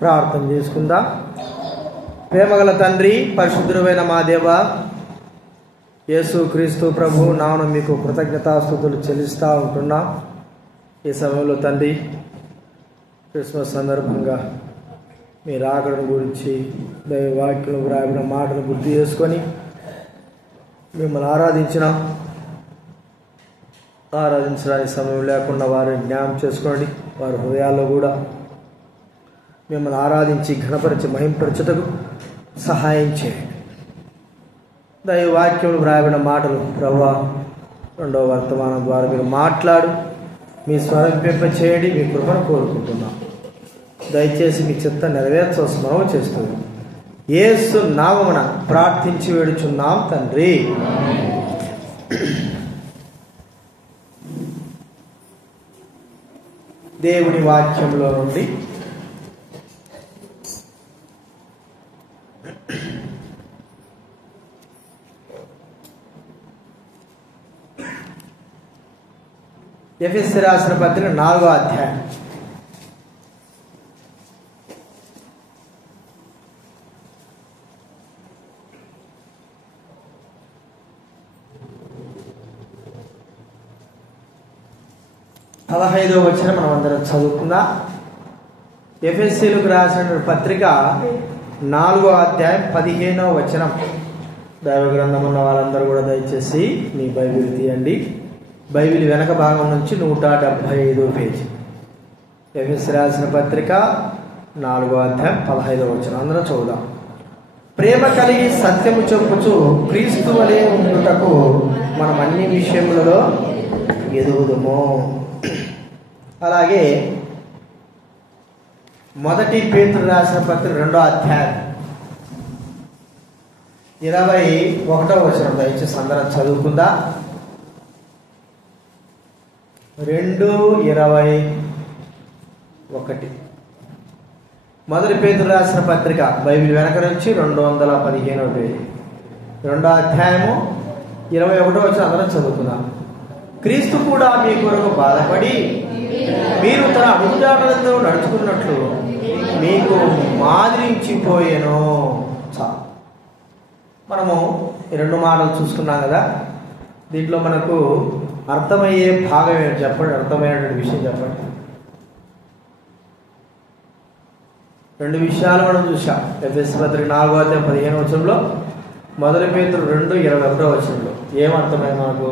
ప్రార్థన చేసుకుందాం. ప్రేమగల తండ్రి, పరిశుద్ధుడైన మా దేవ, యేసు క్రీస్తు ప్రభు నామమున మీకు కృతజ్ఞతాస్తుతులు చెల్లిస్తూ ఉంటున్నాం. ఈ సమయంలో తండ్రి, క్రిస్మస్ సందర్భంగా మీ రాకడను గురించి దైవ వాక్యం రాబడిన మాటను గుర్తు చేసుకొని మిమ్మల్ని ఆరాధించడానికి సమయం లేకుండా వారిని జ్ఞాపకం చేసుకోండి. వారి హృదయాల్లో కూడా మిమ్మల్ని ఆరాధించి ఘనపరిచి మహింపరచుటకు సహాయం చేయండి. దైవ వాక్యంలో రాబడిన మాటలు ప్రభువా రెండవ వర్తమానం ద్వారా మీరు మాట్లాడు, మీ స్వరంపింప చేయండి. మీ కృపను కోరుకుంటున్నాం. దయచేసి మీ చిత్తం నెరవేర్చవలసిన మనవి చేస్తుంది. యేసు నామమున ప్రార్థించి వేడుచున్నాం తండ్రి. దేవుని వాక్యంలో నుండి ఎఫెసీయులకు రాసిన పత్రిక 4వ అధ్యాయం 15వ వచనం మనం అందరం చదువుకుందాం. ఎఫెసీయులకు రాసిన పత్రిక 4వ అధ్యాయం 15వ వచనం. దైవ గ్రంథం ఉన్న వాళ్ళందరూ కూడా దయచేసి మీ బైబిల్ తీయండి. బైబిల్ వెనక భాగం నుంచి 175వ పేజీ. ఎఫెసీయులకు రాసిన పత్రిక 4వ అధ్యాయం 15వ వచనం అందరం చదువుదాం. ప్రేమ కలిగి సత్యము చెప్పుచు క్రీస్తు వలె ఉండుటకు మనం అన్ని విషయములలో ఎదుగుదము. అలాగే మొదటి పేతురు రాసిన పత్రిక 2వ అధ్యాయం 21వ వచనం దయచేసి అందరం చదువుకుందా. 2:21 మొదటి పేతురు రాసిన పత్రిక బైబిల్ వెనక నుంచి 215వ పేజీ 2వ అధ్యాయము 21వ వచనం అందరం చదువుకుందాం. క్రీస్తు కూడా మీ కొరకు బాధపడి మీరు తన అడుగుజాడలతో నడుచుకున్నట్లు మీకు మాదిరి ఇచ్చిపోయాను. మనము ఈ 2 మాటలు చూసుకున్నాం కదా. దీంట్లో మనకు అర్థమయ్యే భాగం ఏంటి చెప్పండి, అర్థమయ్యేటువంటి విషయం చెప్పండి. 2 విషయాలు మనం చూసాం. ఎఫెసీయులకు పత్రిక 4వ అధ్యాయం 15వ వచనంలో, మొదటి పేతురు 2:21వ వచనంలో ఏమర్థమైంది మనకు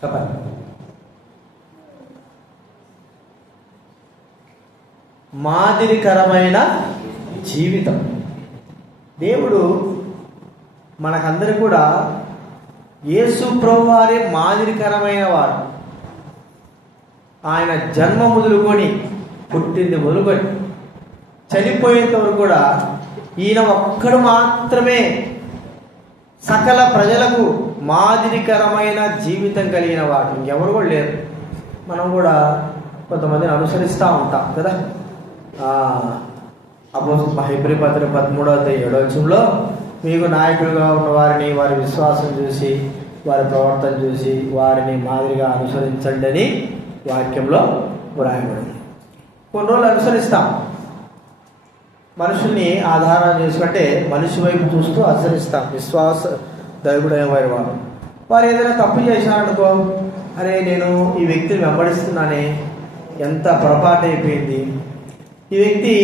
చెప్పండి. మాదిరికరమైన జీవితం. దేవుడు మనకందరూ కూడా యేసు ప్రభువు వారే మాదిరికరమైన వాడు. ఆయన జన్మ మొదలుకొని, పుట్టింది మొదలుకొని, చనిపోయేంత వరకు కూడా ఈయన ఒక్కడు మాత్రమే సకల ప్రజలకు మాదిరికరమైన జీవితం కలిగిన వాడు. ఇంకెవరు కూడా లేరు. మనం కూడా కొంతమందిని అనుసరిస్తూ ఉంటాం కదా. హెబ్రీ పత్రిక 13వ అధ్యాయం 7వ వచనంలో మీకు నాయకులుగా ఉన్న వారిని, వారి విశ్వాసం చూసి, వారి ప్రవర్తన చూసి వారిని మాదిరిగా అనుసరించండి అని వాక్యంలో వ్రాయబడింది. కొన్ని రోజులు అనుసరిస్తాం. మనుషుల్ని ఆధారం చేసుకుంటే మనిషి వైపు చూస్తూ అనుసరిస్తాం. విశ్వాస దైవుడైన వారు ఏదైనా తప్పు చేశారనుకో, అరే నేను ఈ వ్యక్తిని వెంబడిస్తున్నానే, ఎంత పొరపాటు అయిపోయింది, ఈ వ్యక్తి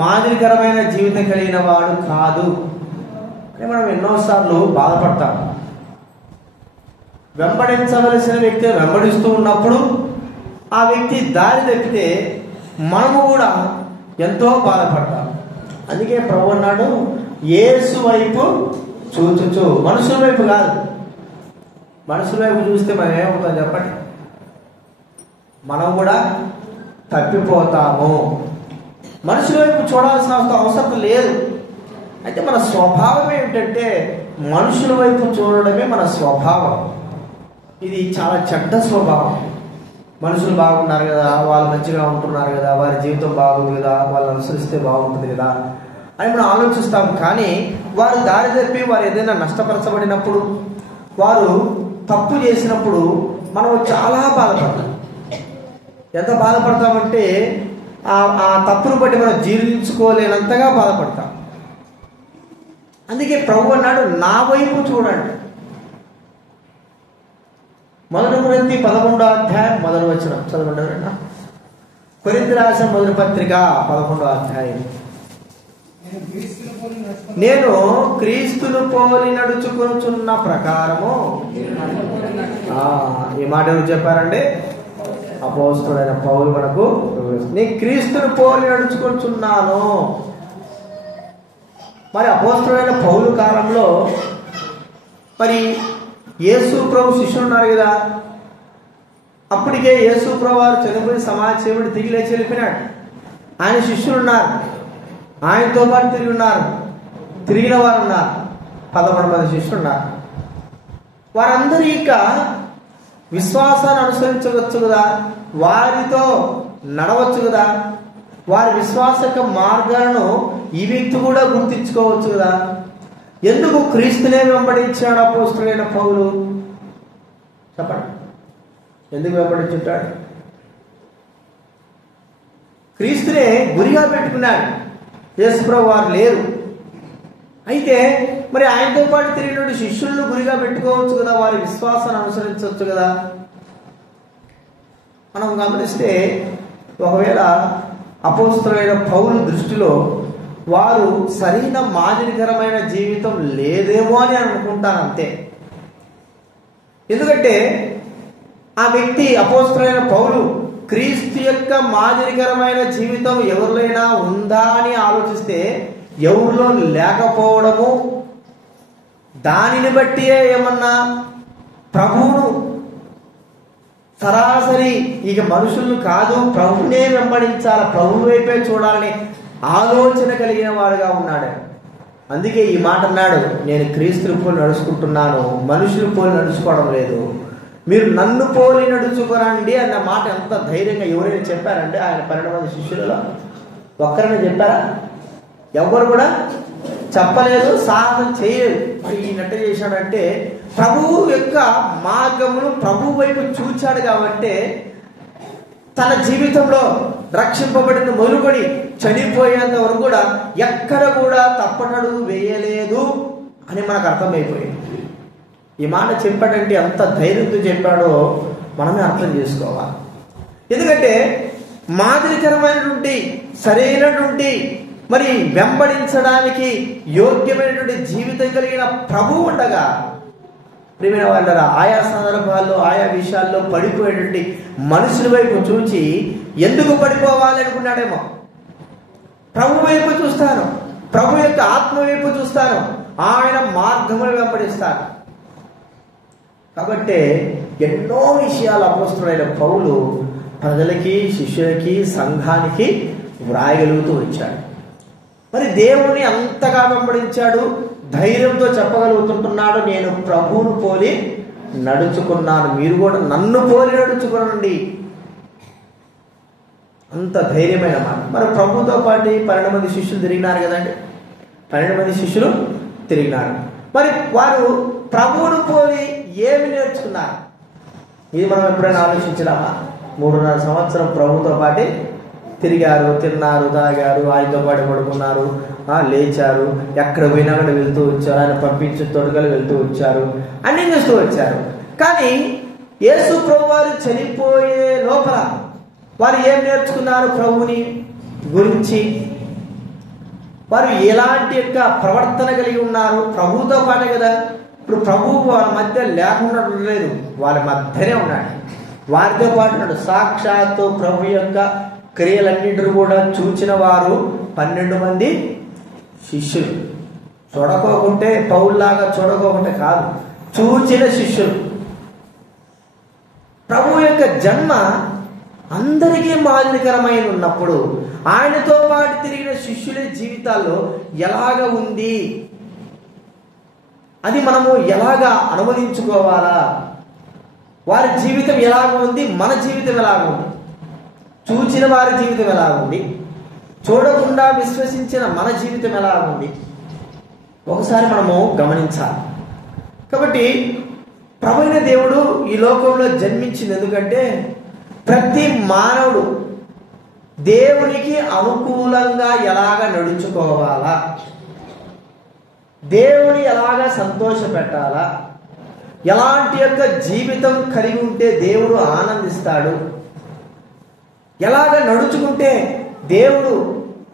మాదిరికరమైన జీవితం కలిగిన వాడు కాదు అని మనం ఎన్నోసార్లు బాధపడతాం. వెంబడించవలసిన వ్యక్తి వెంబడిస్తూ ఉన్నప్పుడు ఆ వ్యక్తి దారి తప్పితే మనము కూడా ఎంతో బాధపడతాం. అందుకే ప్రభు అన్నాడు, యేసు వైపు చూచుచు, మనుషుల వైపు కాదు. మనుషుల వైపు చూస్తే మనం ఏమవుతాం చెప్పండి, మనం కూడా తప్పిపోతాము. మనుషుల వైపు చూడాల్సిన అవసరం లేదు. అయితే మన స్వభావం ఏమిటంటే మనుషుల వైపు చూడడమే మన స్వభావం. ఇది చాలా చెడ్డ స్వభావం. మనుషులు బాగున్నారు కదా, వాళ్ళు మంచిగా ఉంటున్నారు కదా, వారి జీవితం బాగుంది కదా, వాళ్ళు అనుసరిస్తే బాగుంటుంది కదా అని మనం ఆలోచిస్తాం. కానీ వారు దారి తప్పి వారు ఏదైనా నష్టపరచబడినప్పుడు, వారు తప్పు చేసినప్పుడు మనం చాలా బాధపడతాం. ఎంత బాధపడతామంటే ఆ తప్పును బట్టి మనం జీర్ణించుకోలేనంతగా బాధపడతాం. అందుకే ప్రభు అన్నాడు, నా వైపు చూడండి. 1 కొరింథీ 11వ అధ్యాయం 1వ వచనం చదవండి. కొరింథీ రాసిన మొదటి పత్రిక 11వ అధ్యాయం. నేను క్రీస్తును పోలి నడుచుకొనుచున్న ప్రకారము. ఈ మాట ఎవరు చెప్పారండి? అపోస్తలుడైన పౌలు మనకు, నేను క్రీస్తును పోలి నడుచుకొనుచున్నాను. మరి అపోస్తలుడైన పౌలు కాలంలో మరి యేసు ప్రభు శిష్యులు ఉన్నారు కదా. అప్పటికే యేసు ప్రభు వారు చనిపోయి సమాజేవుడు తిరిగి లేచి వెళ్ళిపోయినాడు. ఆయన శిష్యులు ఉన్నారు, ఆయనతో పాటు తిరిగిన వారు ఉన్నారు. 11 మంది శిష్యులు ఉన్నారు. వారందరూ ఇక విశ్వాసాన్ని అనుసరించవచ్చు కదా, వారితో నడవచ్చు కదా, వారి విశ్వాసక మార్గాలను ఈ వ్యక్తి కూడా గుర్తించుకోవచ్చు కదా. ఎందుకు క్రీస్తునే వెంబడించాడు అపోస్తలుడైన పౌలు? చెప్పండి, ఎందుకు వెంబడించుంటాడు? క్రీస్తునే గురిగా పెట్టుకున్నాడు. యేసుప్రభు వారు లేరు. అయితే మరి ఆయనతో పాటు తిరిగినటువంటి శిష్యులను గురిగా పెట్టుకోవచ్చు కదా, వారి విశ్వాసాన్ని అనుసరించవచ్చు కదా. మనం గమనిస్తే ఒకవేళ అపోస్తలుడైన పౌలు దృష్టిలో వారు సరైన మాదిరికరమైన జీవితం లేదేమో అని అనుకుంటాను అంతే. ఎందుకంటే ఆ వ్యక్తి అపోస్తలుడైన పౌలు క్రీస్తు యొక్క మాదిరికరమైన జీవితం ఎవరిలోనైనా ఉందా అని ఆలోచిస్తే ఎవరిలో లేకపోవడము, దానిని బట్టి ఏమన్నా ప్రభువును సరాసరి ఇక మనుషులను కాదు ప్రభువునే వెంబడించాలి, ప్రభు వైపే చూడాలని ఆలోచన కలిగిన వాడుగా ఉన్నాడు. అందుకే ఈ మాట అన్నాడు, నేను క్రీస్తుని పోలి నడుచుకుంటున్నాను, మనుషులు పోలి నడుచుకోవడం లేదు, మీరు నన్ను పోలి నడుచుకోరండి అన్న మాట ఎంత ధైర్యంగా ఎవరైనా చెప్పారంటే ఆయన 12 మంది శిష్యులలో ఒక్కరైనా చెప్పారా? ఎవరు కూడా చెప్పలేదు, సాహసం చేయలేదు. మరి ఈయన ఎట్ట చేశాడంటే ప్రభువు యొక్క మార్గమును ప్రభు వైపు చూచాడు కాబట్టి తన జీవితంలో రక్షింపబడిన మొదలుకొని చనిపోయేంత వరకు కూడా ఎక్కడ కూడా తప్పటడుగు వేయలేదు అని మనకు అర్థమైపోయింది. ఈ మాట చెప్పాడంటే ఎంత ధైర్యంతో చెప్పాడో మనమే అర్థం చేసుకోవాలి. ఎందుకంటే మాదిరికరమైనటువంటి సరైనటువంటి మరి వెంబడించడానికి యోగ్యమైనటువంటి జీవితం కలిగిన ప్రభువు ఉండగా ప్రియమైన వాళ్ళరా ఆయా సందర్భాల్లో ఆయా విషయాల్లో పడిపోయేటువంటి మనుషుల వైపు చూచి ఎందుకు పడిపోవాలి అనుకున్నాడేమో. ప్రభు వైపు చూస్తాను, ప్రభు యొక్క ఆత్మ వైపు చూస్తాను, ఆయన మార్గములు వెంబడిస్తాను. కాబట్టి ఎన్నో విషయాలు అపోస్తలుడైన పౌలు ప్రజలకి, శిష్యులకి, సంఘానికి వ్రాయగలుగుతూ వచ్చాడు. మరి దేవుణ్ణి అంతగా వెంబడించాడు, ధైర్యంతో చెప్పగలుగుతుంటున్నాడు, నేను ప్రభువును పోలి నడుచుకున్నాను, మీరు కూడా నన్ను పోలి నడుచుకోనండి. అంత ధైర్యమైన మాట. మరి ప్రభుతో పాటు 12 మంది శిష్యులు తిరిగినారు కదండి. 12 మంది శిష్యులు తిరిగినారు. మరి వారు ప్రభువును పోలి ఏమి నేర్చుకున్నారు? ఇది మనం ఎప్పుడైనా ఆలోచించడామా? 3.5 సంవత్సరం ప్రభుతో పాటు తిరిగారు, తిన్నారు, తాగారు, ఆయనతో పాటు పడుకున్నారు, లేచారు, ఎక్కడ పోయినా కూడా వెళ్తూ వచ్చారు, ఆయన పంపించే తొడగలు వెళ్తూ వచ్చారు, అన్ని చేస్తూ వచ్చారు. కానీ యేసు ప్రభు వారు చనిపోయే లోపల వారు ఏం నేర్చుకున్నారు? ప్రభుని గురించి వారు ఎలాంటి యొక్క ప్రవర్తన కలిగి ఉన్నారు? ప్రభుతో పాటే కదా. ఇప్పుడు ప్రభువు వాళ్ళ మధ్య లేకుండా లేదు, వాళ్ళ మధ్యనే ఉన్నాడు, వారితో పాటు ఉన్నాడు. సాక్షాత్తు ప్రభు యొక్క క్రియలన్నింటినీ కూడా చూచిన వారు 12 మంది శిష్యులు. చూడకోకుంటే పౌల్లాగా చూడకోకుంటే కాదు, చూచిన శిష్యులు. ప్రభు యొక్క జన్మ అందరికీ మాదిరికరమైన ఉన్నప్పుడు ఆయనతో పాటు తిరిగిన శిష్యుల జీవితాల్లో ఎలాగ ఉంది, అది మనము ఎలాగా అనుమతించుకోవాలా? వారి జీవితం ఎలాగ ఉంది, మన జీవితం ఎలాగ ఉంది, చూచిన వారి జీవితం ఎలా ఉంది, చూడకుండా విశ్వసించిన మన జీవితం ఎలా ఉంది, ఒకసారి మనము గమనించాలి. కాబట్టి ప్రభువైన దేవుడు ఈ లోకంలో జన్మించింది ఎందుకంటే ప్రతి మానవుడు దేవునికి అనుకూలంగా ఎలాగ నడుచుకోవాలా, దేవుని ఎలాగ సంతోష పెట్టాలా, ఎలాంటి యొక్క జీవితం కలిగి ఉంటే దేవుడు ఆనందిస్తాడు, ఎలాగ నడుచుకుంటే దేవుడు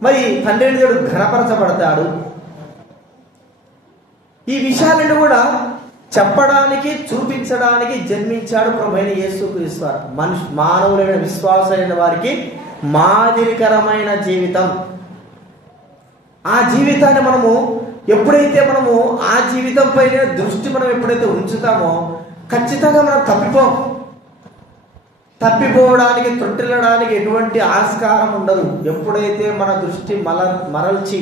మరి తండ్రి దేవుడు ఘనపరచబడతాడు, ఈ విషయాలను కూడా చెప్పడానికి చూపించడానికి జన్మించాడు ప్రభువైన యేసుక్రీస్తు వారు. మానవులైన విశ్వాసమైన వారికి మాదిరికరమైన జీవితం. ఆ జీవితాన్ని మనము ఎప్పుడైతే మనము ఆ జీవితం పైన దృష్టి మనం ఎప్పుడైతే ఉంచుతామో ఖచ్చితంగా మనం తప్పిపోవడానికి తొట్టిల్లడానికి ఎటువంటి ఆస్కారం ఉండదు. ఎప్పుడైతే మన దృష్టి మరల్చి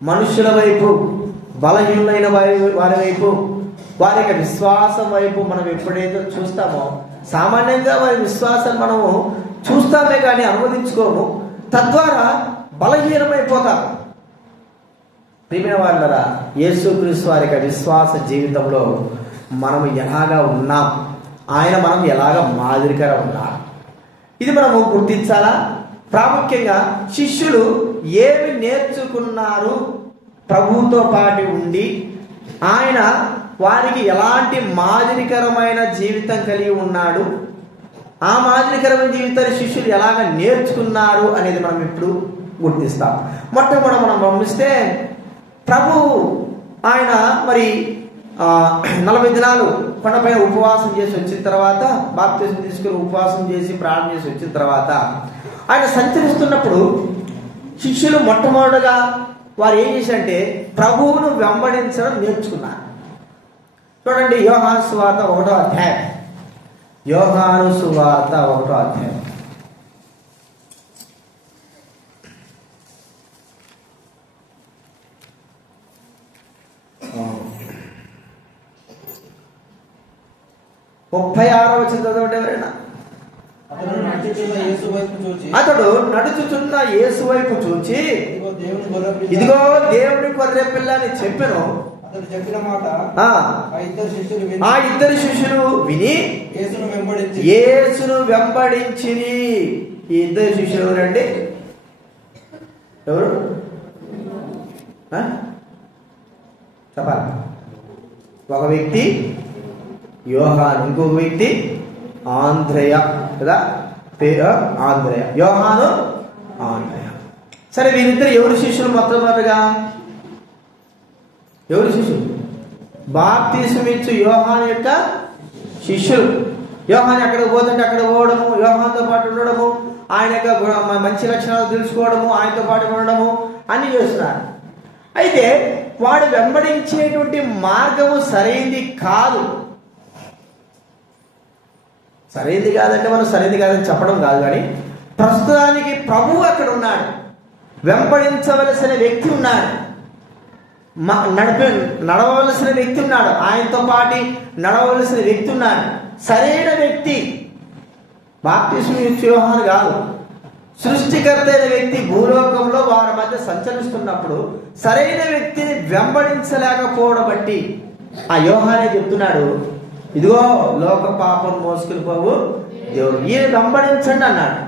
మనుషుల వైపు, బలహీనులైన వారి వైపు, వారి యొక్క విశ్వాసం వైపు మనం ఎప్పుడైతే చూస్తామో, సామాన్యంగా వారి విశ్వాసాన్ని మనము చూస్తామే కానీ అనువదించుకోము, తద్వారా బలహీనమైపోతాం. ప్రియమైన వాళ్ళరా, యేసుక్రీస్తు వారి యొక్క విశ్వాస జీవితంలో మనము ఎలాగా ఉన్నాం, ఆయన మనం ఎలాగ మాదిరికరంగా ఉన్నాం, ఇది మనము గుర్తించాలా. ప్రాముఖ్యంగా శిష్యులు ఏమి నేర్చుకున్నారు ప్రభువుతో పాటు ఉండి, ఆయన వారికి ఎలాంటి మాదిరికరమైన జీవితం కలిగి ఉన్నాడు, ఆ మాదిరికరమైన జీవితాన్ని శిష్యులు ఎలాగ నేర్చుకున్నారు అనేది మనం ఇప్పుడు గుర్తిస్తాం. మొట్టమొదట మనం గమనిస్తే ప్రభువు ఆయన మరి 40 దినాలు కొండపైన ఉపవాసం చేసి వచ్చిన తర్వాత, బాప్తిసం తీసుకుని ఉపవాసం చేసి ప్రార్థన చేసి వచ్చిన తర్వాత ఆయన సంచరిస్తున్నప్పుడు శిష్యులు మొట్టమొదటిగా వారు ఏం చేశారంటే ప్రభువును వెంబడించడం నేర్చుకున్నారు. చూడండి, యోహాను సువార్త 1వ అధ్యాయం. యోహాను సువార్త 1వ అధ్యాయం. ముప్పై 36వ వచనం చదవండి ఎవరైనా. అతడు నడుచుచున్న యేసు వైపు చూచి, ఇదిగో దేవుని గొర్రె పిల్ల అని చెప్పెను. ఆ ఇద్దరు శిష్యులు విని యేసును వెంబడించిరి. ఈ ఇద్దరు శిష్యులు ఎవరండి? ఎవరు చెప్పాలి? ఒక వ్యక్తి యోహాను, ఇంకొక వ్యక్తి ఆంద్రేయ కదా, పేరు ఆంద్రేయ. యోహాను, ఆంద్రేయ. సరే, వీరిద్దరు ఎవరు శిష్యులు? మొట్టమొదటిగా ఎవరు శిష్యులు? బాప్తిసం ఇచ్చు యోహాను యొక్క శిష్యులు. యోహాను ఎక్కడికి పోతుంటే అక్కడ పోవడము, యోహానుతో పాటు ఉండడము, ఆయన యొక్క మంచి లక్షణాలు తెలుసుకోవడము, ఆయనతో పాటు ఉండడము అన్ని చేస్తున్నారు. అయితే వాడు వెంబడించేటువంటి మార్గము సరైంది కాదు. సరైనది కాదంటే మనం సరైనది కాదని చెప్పడం కాదు, కానీ ప్రస్తుతానికి ప్రభువు అక్కడ ఉన్నాడు, వెంబడించవలసిన వ్యక్తి ఉన్నాడు, నడవలసిన వ్యక్తి ఉన్నాడు, ఆయనతో పాటు నడవలసిన వ్యక్తి ఉన్నాడు. సరైన వ్యక్తి బాప్తిసం ఇచ్చే యోహాను కాదు, సృష్టికర్త అయిన వ్యక్తి భూలోకంలో వారి మధ్య సంచరిస్తున్నప్పుడు సరైన వ్యక్తిని వెంబడించలేకపోవడం బట్టి ఆ యోహానే చెప్తున్నాడు, ఇదిగో లోక పాపం మోసుకుని పోవు దేవుడు, ఈయన వెంబడించండి అన్నాడు.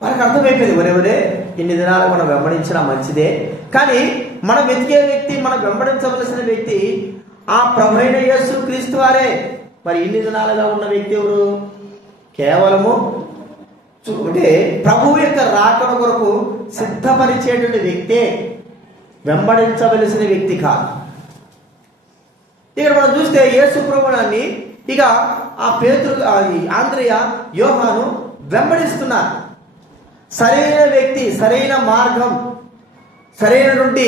మనకు అర్థమైపోయింది, ఒరే ఇన్ని దినాలు మనం వెంబడించినా మంచిదే, కానీ మనం వెతికే వ్యక్తి, మనం వెంబడించవలసిన వ్యక్తి ఆ ప్రభువైన యేసుక్రీస్తు వారే. మరి ఇన్ని దినాలుగా ఉన్న వ్యక్తి ఎవరు? కేవలము అంటే ప్రభువు యొక్క రాకడ కొరకు సిద్ధపరిచేటువంటి వ్యక్తే, వెంబడించవలసిన వ్యక్తి కాదు. ఇక్కడ మనం చూస్తే యేసు ప్రభువుని ఇక ఆ పేతురు, ఆంద్రేయ, యోహాను వెంబడిస్తున్నారు. సరైన వ్యక్తి, సరైన మార్గం, సరైనటువంటి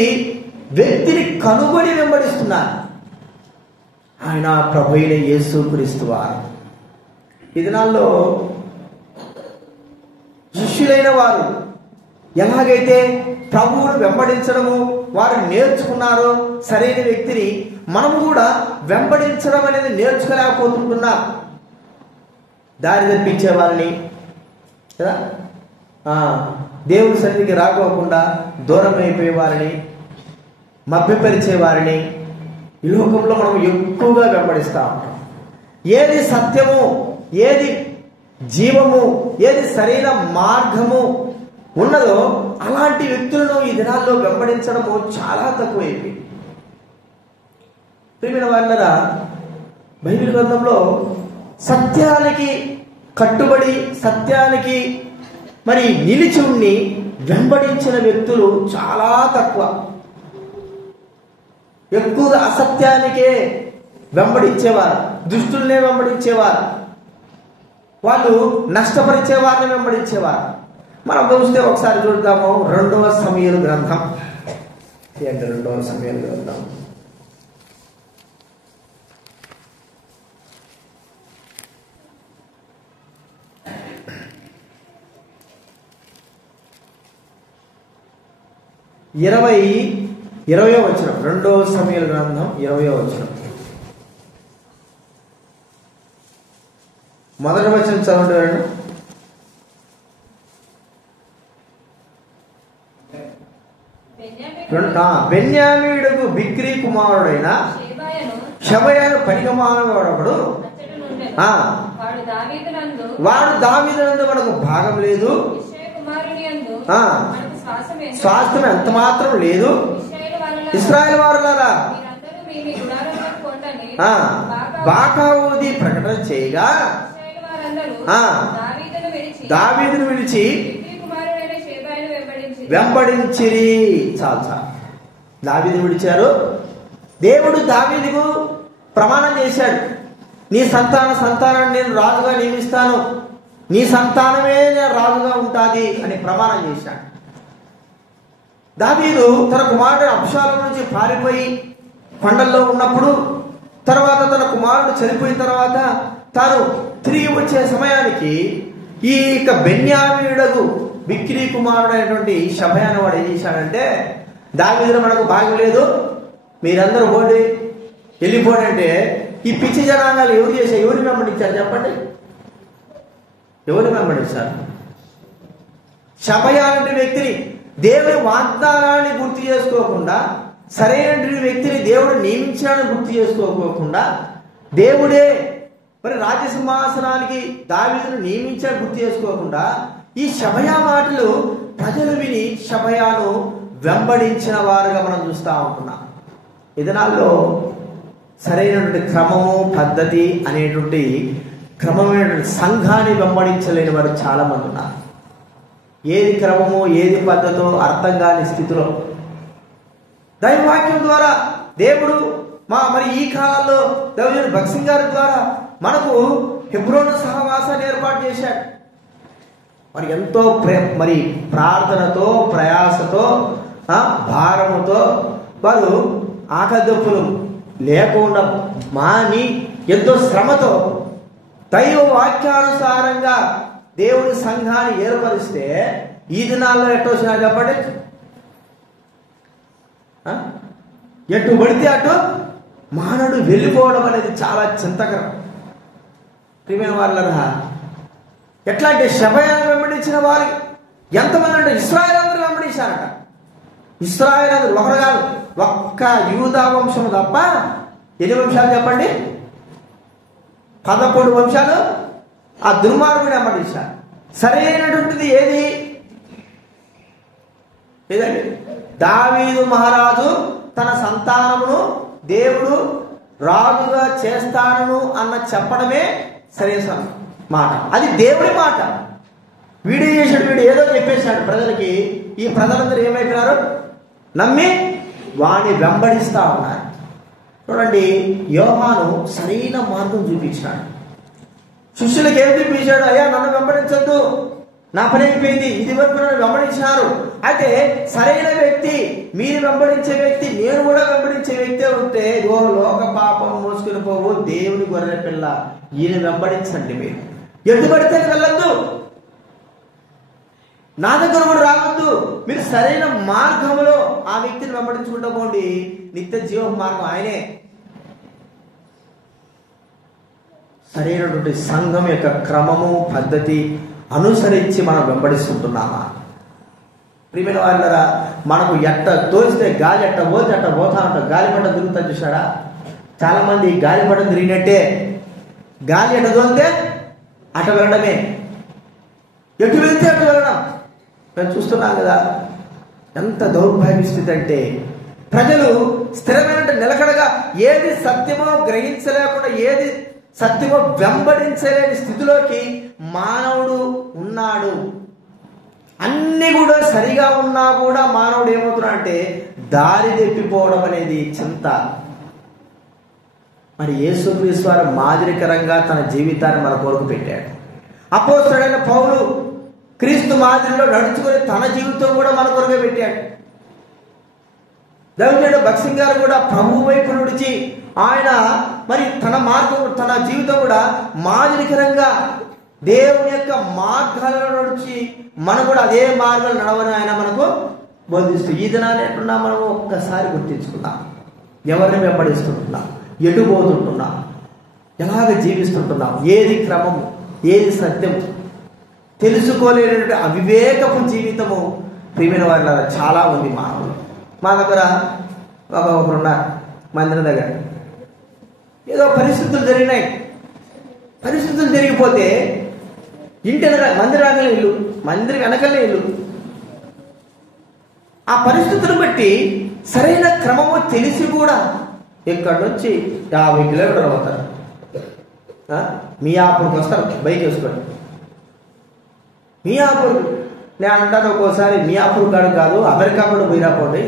వ్యక్తిని కనుగొని వెంబడిస్తున్నారు. ఆయన ప్రభువైన యేసుక్రీస్తు వారు. ఈ దినాల్లో శిష్యులైన వారు ఎలాగైతే ప్రభువును వెంబడించడము వారు నేర్చుకున్నారో, సరైన వ్యక్తిని మనము కూడా వెంబడించడం అనేది నేర్చుకోలేకపోతున్నాం. దారి తప్పించే వారిని కదా, దేవుని సన్నిధికి రాకోకుండా దూరం అయిపోయే వారిని, మభ్యపరిచే వారిని ఈ లోకంలో మనం ఎక్కువగా వెంబడిస్తూ ఉంటాం. ఏది సత్యము, ఏది జీవము, ఏది సరైన మార్గము ఉన్నదో అలాంటి వ్యక్తులను ఈ దినాల్లో వెంబడించడము చాలా తక్కువైంది. ప్రియమైన వాళ్ళరా, బైబిల్ గ్రంథంలో సత్యానికి కట్టుబడి సత్యానికి మరి నిలిచి ఉండి వెంబడించిన వ్యక్తులు చాలా తక్కువ. ఎక్కువగా అసత్యానికే వెంబడించేవారు, దుష్టుల్నే వెంబడించేవారు, వాళ్ళు నష్టపరిచే వారిని వెంబడించేవారు. మనం చూస్తే ఒకసారి చూద్దాము 2వ సమూయేలు గ్రంథం. 2వ సమూయేలు గ్రంథం 20వ వచనం. 2వ సమూయేలు గ్రంథం 20వ వచనం. మొదటి వచనం చదవండి. బెన్యామీనుకు బిక్రీ కుమారుడైన షెబయను పనికిమాలినవాడొకడు, వాడు దావీదునందు మనకు భాగం లేదు, స్వాస్థ్యం ఎంత మాత్రం లేదు. ఇశ్రాయేలు వారులారా, బాకా ఊది ప్రకటన చేయగా దావీదును విడిచి వెంబడించిరి. చాలు. దావీదును విడిచారు. దేవుడు దావీదుకు ప్రమాణం చేశాడు, నీ సంతానాన్ని నేను రాజుగా నియమిస్తాను, నీ సంతానమే రాజుగా ఉంటుంది అని ప్రమాణం చేశాడు. దావీదు తన కుమారుడు అబ్షాలోము నుంచి పారిపోయి కొండల్లో ఉన్నప్పుడు, తర్వాత తన కుమారుడు చనిపోయిన తర్వాత తాను తిరిగి వచ్చే సమయానికి ఈ బెన్యామీనుకు బిక్రీ కుమారుడైనటువంటి షెబయను వాడు ఏం చేశాడంటే, దావీదులో మనకు భాగం లేదు, మీరందరూ పోండి, వెళ్ళిపోండి అంటే ఈ పిచ్చి జనాంగాలు ఎవరిని వెంబడించారు చెప్పండి? ఎవరిని వెంబడించారు? షెబయ అనే వ్యక్తిని, దేవుని వాగ్దానాన్ని గుర్తు చేసుకోకుండా, సరైన వ్యక్తిని దేవుడు నియమించాలని గుర్తు చేసుకోకుండా, దేవుడే మరి రాజసింహాసనానికి దావీదును నియమించాలని గుర్తు చేసుకోకుండా ఈ షెబయ మాటలు ప్రజలు విని షెబయను వెంబడించిన వారుగా మనం చూస్తూ ఉంటున్నాం. ఈ దినాల్లో సరైనటువంటి క్రమము పద్ధతి అనేటువంటి క్రమమైనటువంటి సంఘాన్ని వెంబడించలేని వారు చాలా మంది ఉన్నారు. ఏది క్రమము ఏది పద్ధతో అర్థం కాని స్థితిలో దైవవాక్యం ద్వారా దేవుడు మరి ఈ కాలంలో దేవుడు భక్సింగ్ గారి ద్వారా మనకు హెబ్రోను సహవాసాన్ని ఏర్పాటు చేశాడు. మరి ఎంతో మరి ప్రార్థనతో ప్రయాసతో భారముతో వారు ఆకదప్పులు లేకుండా మాని ఎంతో శ్రమతో దైవ వాక్యానుసారంగా దేవుని సంఘాన్ని ఏర్పరిస్తే ఈ దినాల్లో ఎటు వచ్చినా చెప్పండి, ఎటు పడితే అటు మానవుడు వెళ్ళిపోవడం అనేది చాలా చింతకరం. ప్రియమైన వాళ్ళరా, ఎట్లా అంటే షెబయను వెంబడించిన వారికి ఎంతమంది అంటే ఇశ్రాయేలు అందరూ వెంబడించారట. ఇశ్రాయేలు అందరూ ఒకరు కాదు, ఒక్క యూదా వంశం తప్ప ఎన్ని వంశాలు చెప్పండి? 11 వంశాలు ఆ దుర్మార్గుడు వెంబడించారు. సరైనటువంటిది ఏదండి? దావీదు మహారాజు తన సంతానమును దేవుడు రాజుగా చేస్తాను అన్న చెప్పడమే సరైన మాట. అది దేవుడి మాట. వీడు చేశాడు, వీడు ఏదో చెప్పేశాడు ప్రజలకి. ఈ ప్రజలందరూ ఏమైపోయినారు? నమ్మి వాణ్ణి వెంబడిస్తా ఉన్నారు. చూడండి, యోహాను సరైన మార్గం చూపించాడు. శిష్యులకు ఏం చూపించాడు? అయ్యా నన్ను వెంబడించద్దు, నా పని అయిపోయింది, ఇది వరకు నన్ను వెంబడించినారు. అయితే సరైన వ్యక్తి, మీరు వెంబడించే వ్యక్తి, నేను కూడా వెంబడించే వ్యక్తే ఉంటే, ఓ లోక పాపం మోసుకుని పోవు దేవుని గొర్రె పిల్ల, ఈయన వెంబడించండి. మీరు ఎటు పడితే వెళ్ళొద్దు, నా దగ్గర కూడా రావద్దు. మీరు సరైన మార్గంలో ఆ వ్యక్తిని వెంబడించుకుంటూ పోండి. నిత్య జీవ మార్గం ఆయనే. సరైనటువంటి సంఘం యొక్క క్రమము పద్ధతి అనుసరించి మనం వెంబడిస్తుంటున్నామా? ప్రియమైన వాళ్ళరా, మనకు ఎట్ట తోస్తే గాలి ఎట్ట పోతే అట్ట పోతా ఉంటాం. గాలిపటం తిరుగుతా చూసాడా? చాలా మంది గాలిపటం తిరిగినట్టే, గాలి ఎట్ట తోలితే అటు వెళ్ళడమే, ఎటు వెళ్తే అటు వెళ్ళడం. మేము చూస్తున్నాం కదా ఎంత దౌర్భాగ్య స్థితి అంటే, ప్రజలు స్థిరమైన నిలకడగా ఏది సత్యమో గ్రహించలేకుండా, ఏది సత్యమో వెంబడించలేని స్థితిలోకి మానవుడు ఉన్నాడు. అన్ని కూడా సరిగా ఉన్నా కూడా మానవుడు ఏమవుతున్నా అంటే దారి తప్పిపోవడం అనేది చింత. మరి యేసుక్రీస్తు వారు మాదిరికరంగా తన జీవితాన్ని మన కొరకు పెట్టాడు. అపోస్తలుడైన పౌలు క్రీస్తు మాదిరిలో నడుచుకుని తన జీవితం కూడా మన కొరకే పెట్టాడు. దైవజనుడు భక్సింగ్ గారు కూడా ప్రభు వైపు నడిచి ఆయన మరి తన మార్గం, తన జీవితం కూడా మాదిరికరంగా దేవుని యొక్క మార్గాలలో నడిచి మనం కూడా అదే మార్గాలు నడవని ఆయన మనకు బోధిస్తూ, ఈ దినాన్ని ఎట్టున్నా మనం ఒక్కసారి గుర్తించుకుందాం. ఎవరిని వెంబడిస్తుంటున్నాం, ఎటు పోతుంటున్నాం, ఎలాగ జీవిస్తుంటున్నాం, ఏది క్రమము, ఏది సత్యం తెలుసుకోలేనటువంటి అవివేకపు జీవితము ప్రియమైన వాళ్ళ చాలా ఉంది మానవులు. మా దగ్గర ఒకరున్నారు మందిరం దగ్గర, ఏదో పరిస్థితులు జరిగినాయి. పరిస్థితులు జరిగిపోతే ఇంటి మందిరం వెనకలే ఇల్లు, మందిరం వెనకలే ఇల్లు. ఆ పరిస్థితులను బట్టి సరైన క్రమము తెలిసి కూడా ఇక్కడి నుంచి 50 కిలోమీటర్లు అవుతారు, మియాపూర్కి వస్తారు బైక్ వేసుకొని. మియాపూర్ నేను అంటాను ఒక్కోసారి మియాపూర్ కాదు అమెరికా కూడా పోయిరాపోండి.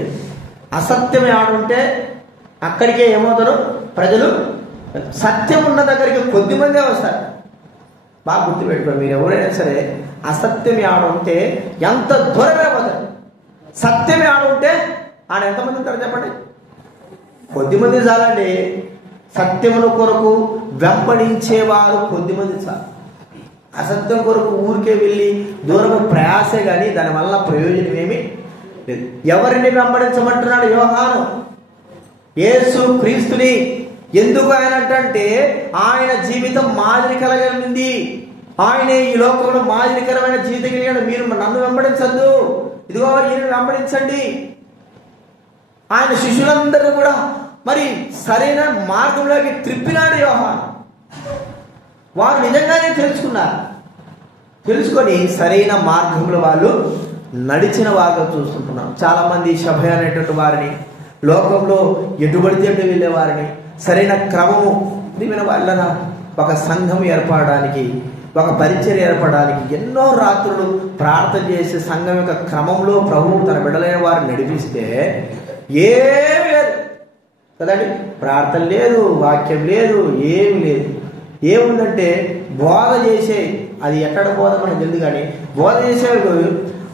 అసత్యమే ఆడుంటే అక్కడికే ఏమవుతారు ప్రజలు, సత్యం ఉన్న దగ్గరికి కొద్దిమందే వస్తారు. బాగా గుర్తుపెట్టుకోండి, మీరు ఎవరైనా సరే అసత్యం ఆడుంటే ఎంత దూరమే పోతారు. సత్యమే ఆడుంటే ఆడ ఎంతమంది ఉంటారు చెప్పండి? కొద్దిమంది చాలండి. సత్యముల కొరకు వెంబడించేవారు కొద్దిమంది చాలు. అసత్యం కొరకు ఊరికే వెళ్ళి దూరం ప్రయాసే కానీ దానివల్ల ప్రయోజనం ఏమి లేదు. ఎవరిని వెంబడించమంటున్నాడు యోహాను? యేసు క్రీస్తుని. ఎందుకు ఆయన అంటే ఆయన జీవితం మాదిరికరమైనది. ఆయనే ఈ లోకంలో మాదిరికరమైన జీవితం కలిగాడు. మీరు నన్ను వెంబడించద్దు, ఇదిగో ఈయన వెంబడించండి. ఆయన శిష్యులందరూ కూడా మరి సరైన మార్గంలోకి త్రిప్పినాడు యోహాను. వారు నిజంగానే తెలుసుకొని సరైన మార్గంలో వాళ్ళు నడిచిన వారిగా చూస్తుంటున్నాం. చాలా మంది సభ్య అనేటువంటి వారిని, లోకంలో ఎటుబడితే ఎటు వెళ్ళే వారిని, సరైన క్రమము దీని వలన ఒక సంఘం ఏర్పడడానికి, ఒక పరిచర్య ఏర్పడడానికి ఎన్నో రాత్రులు ప్రార్థన చేసి సంఘం యొక్క క్రమంలో ప్రభువు తన బిడ్డలైన వారిని నడిపిస్తే ఏమి లేదు కదండి. ప్రార్థన లేదు, వాక్యం లేదు, ఏమి లేదు. ఏముందంటే బోధ చేసే, అది ఎక్కడ బోధ మనకు తెలియదు కానీ బోధ చేసేవారు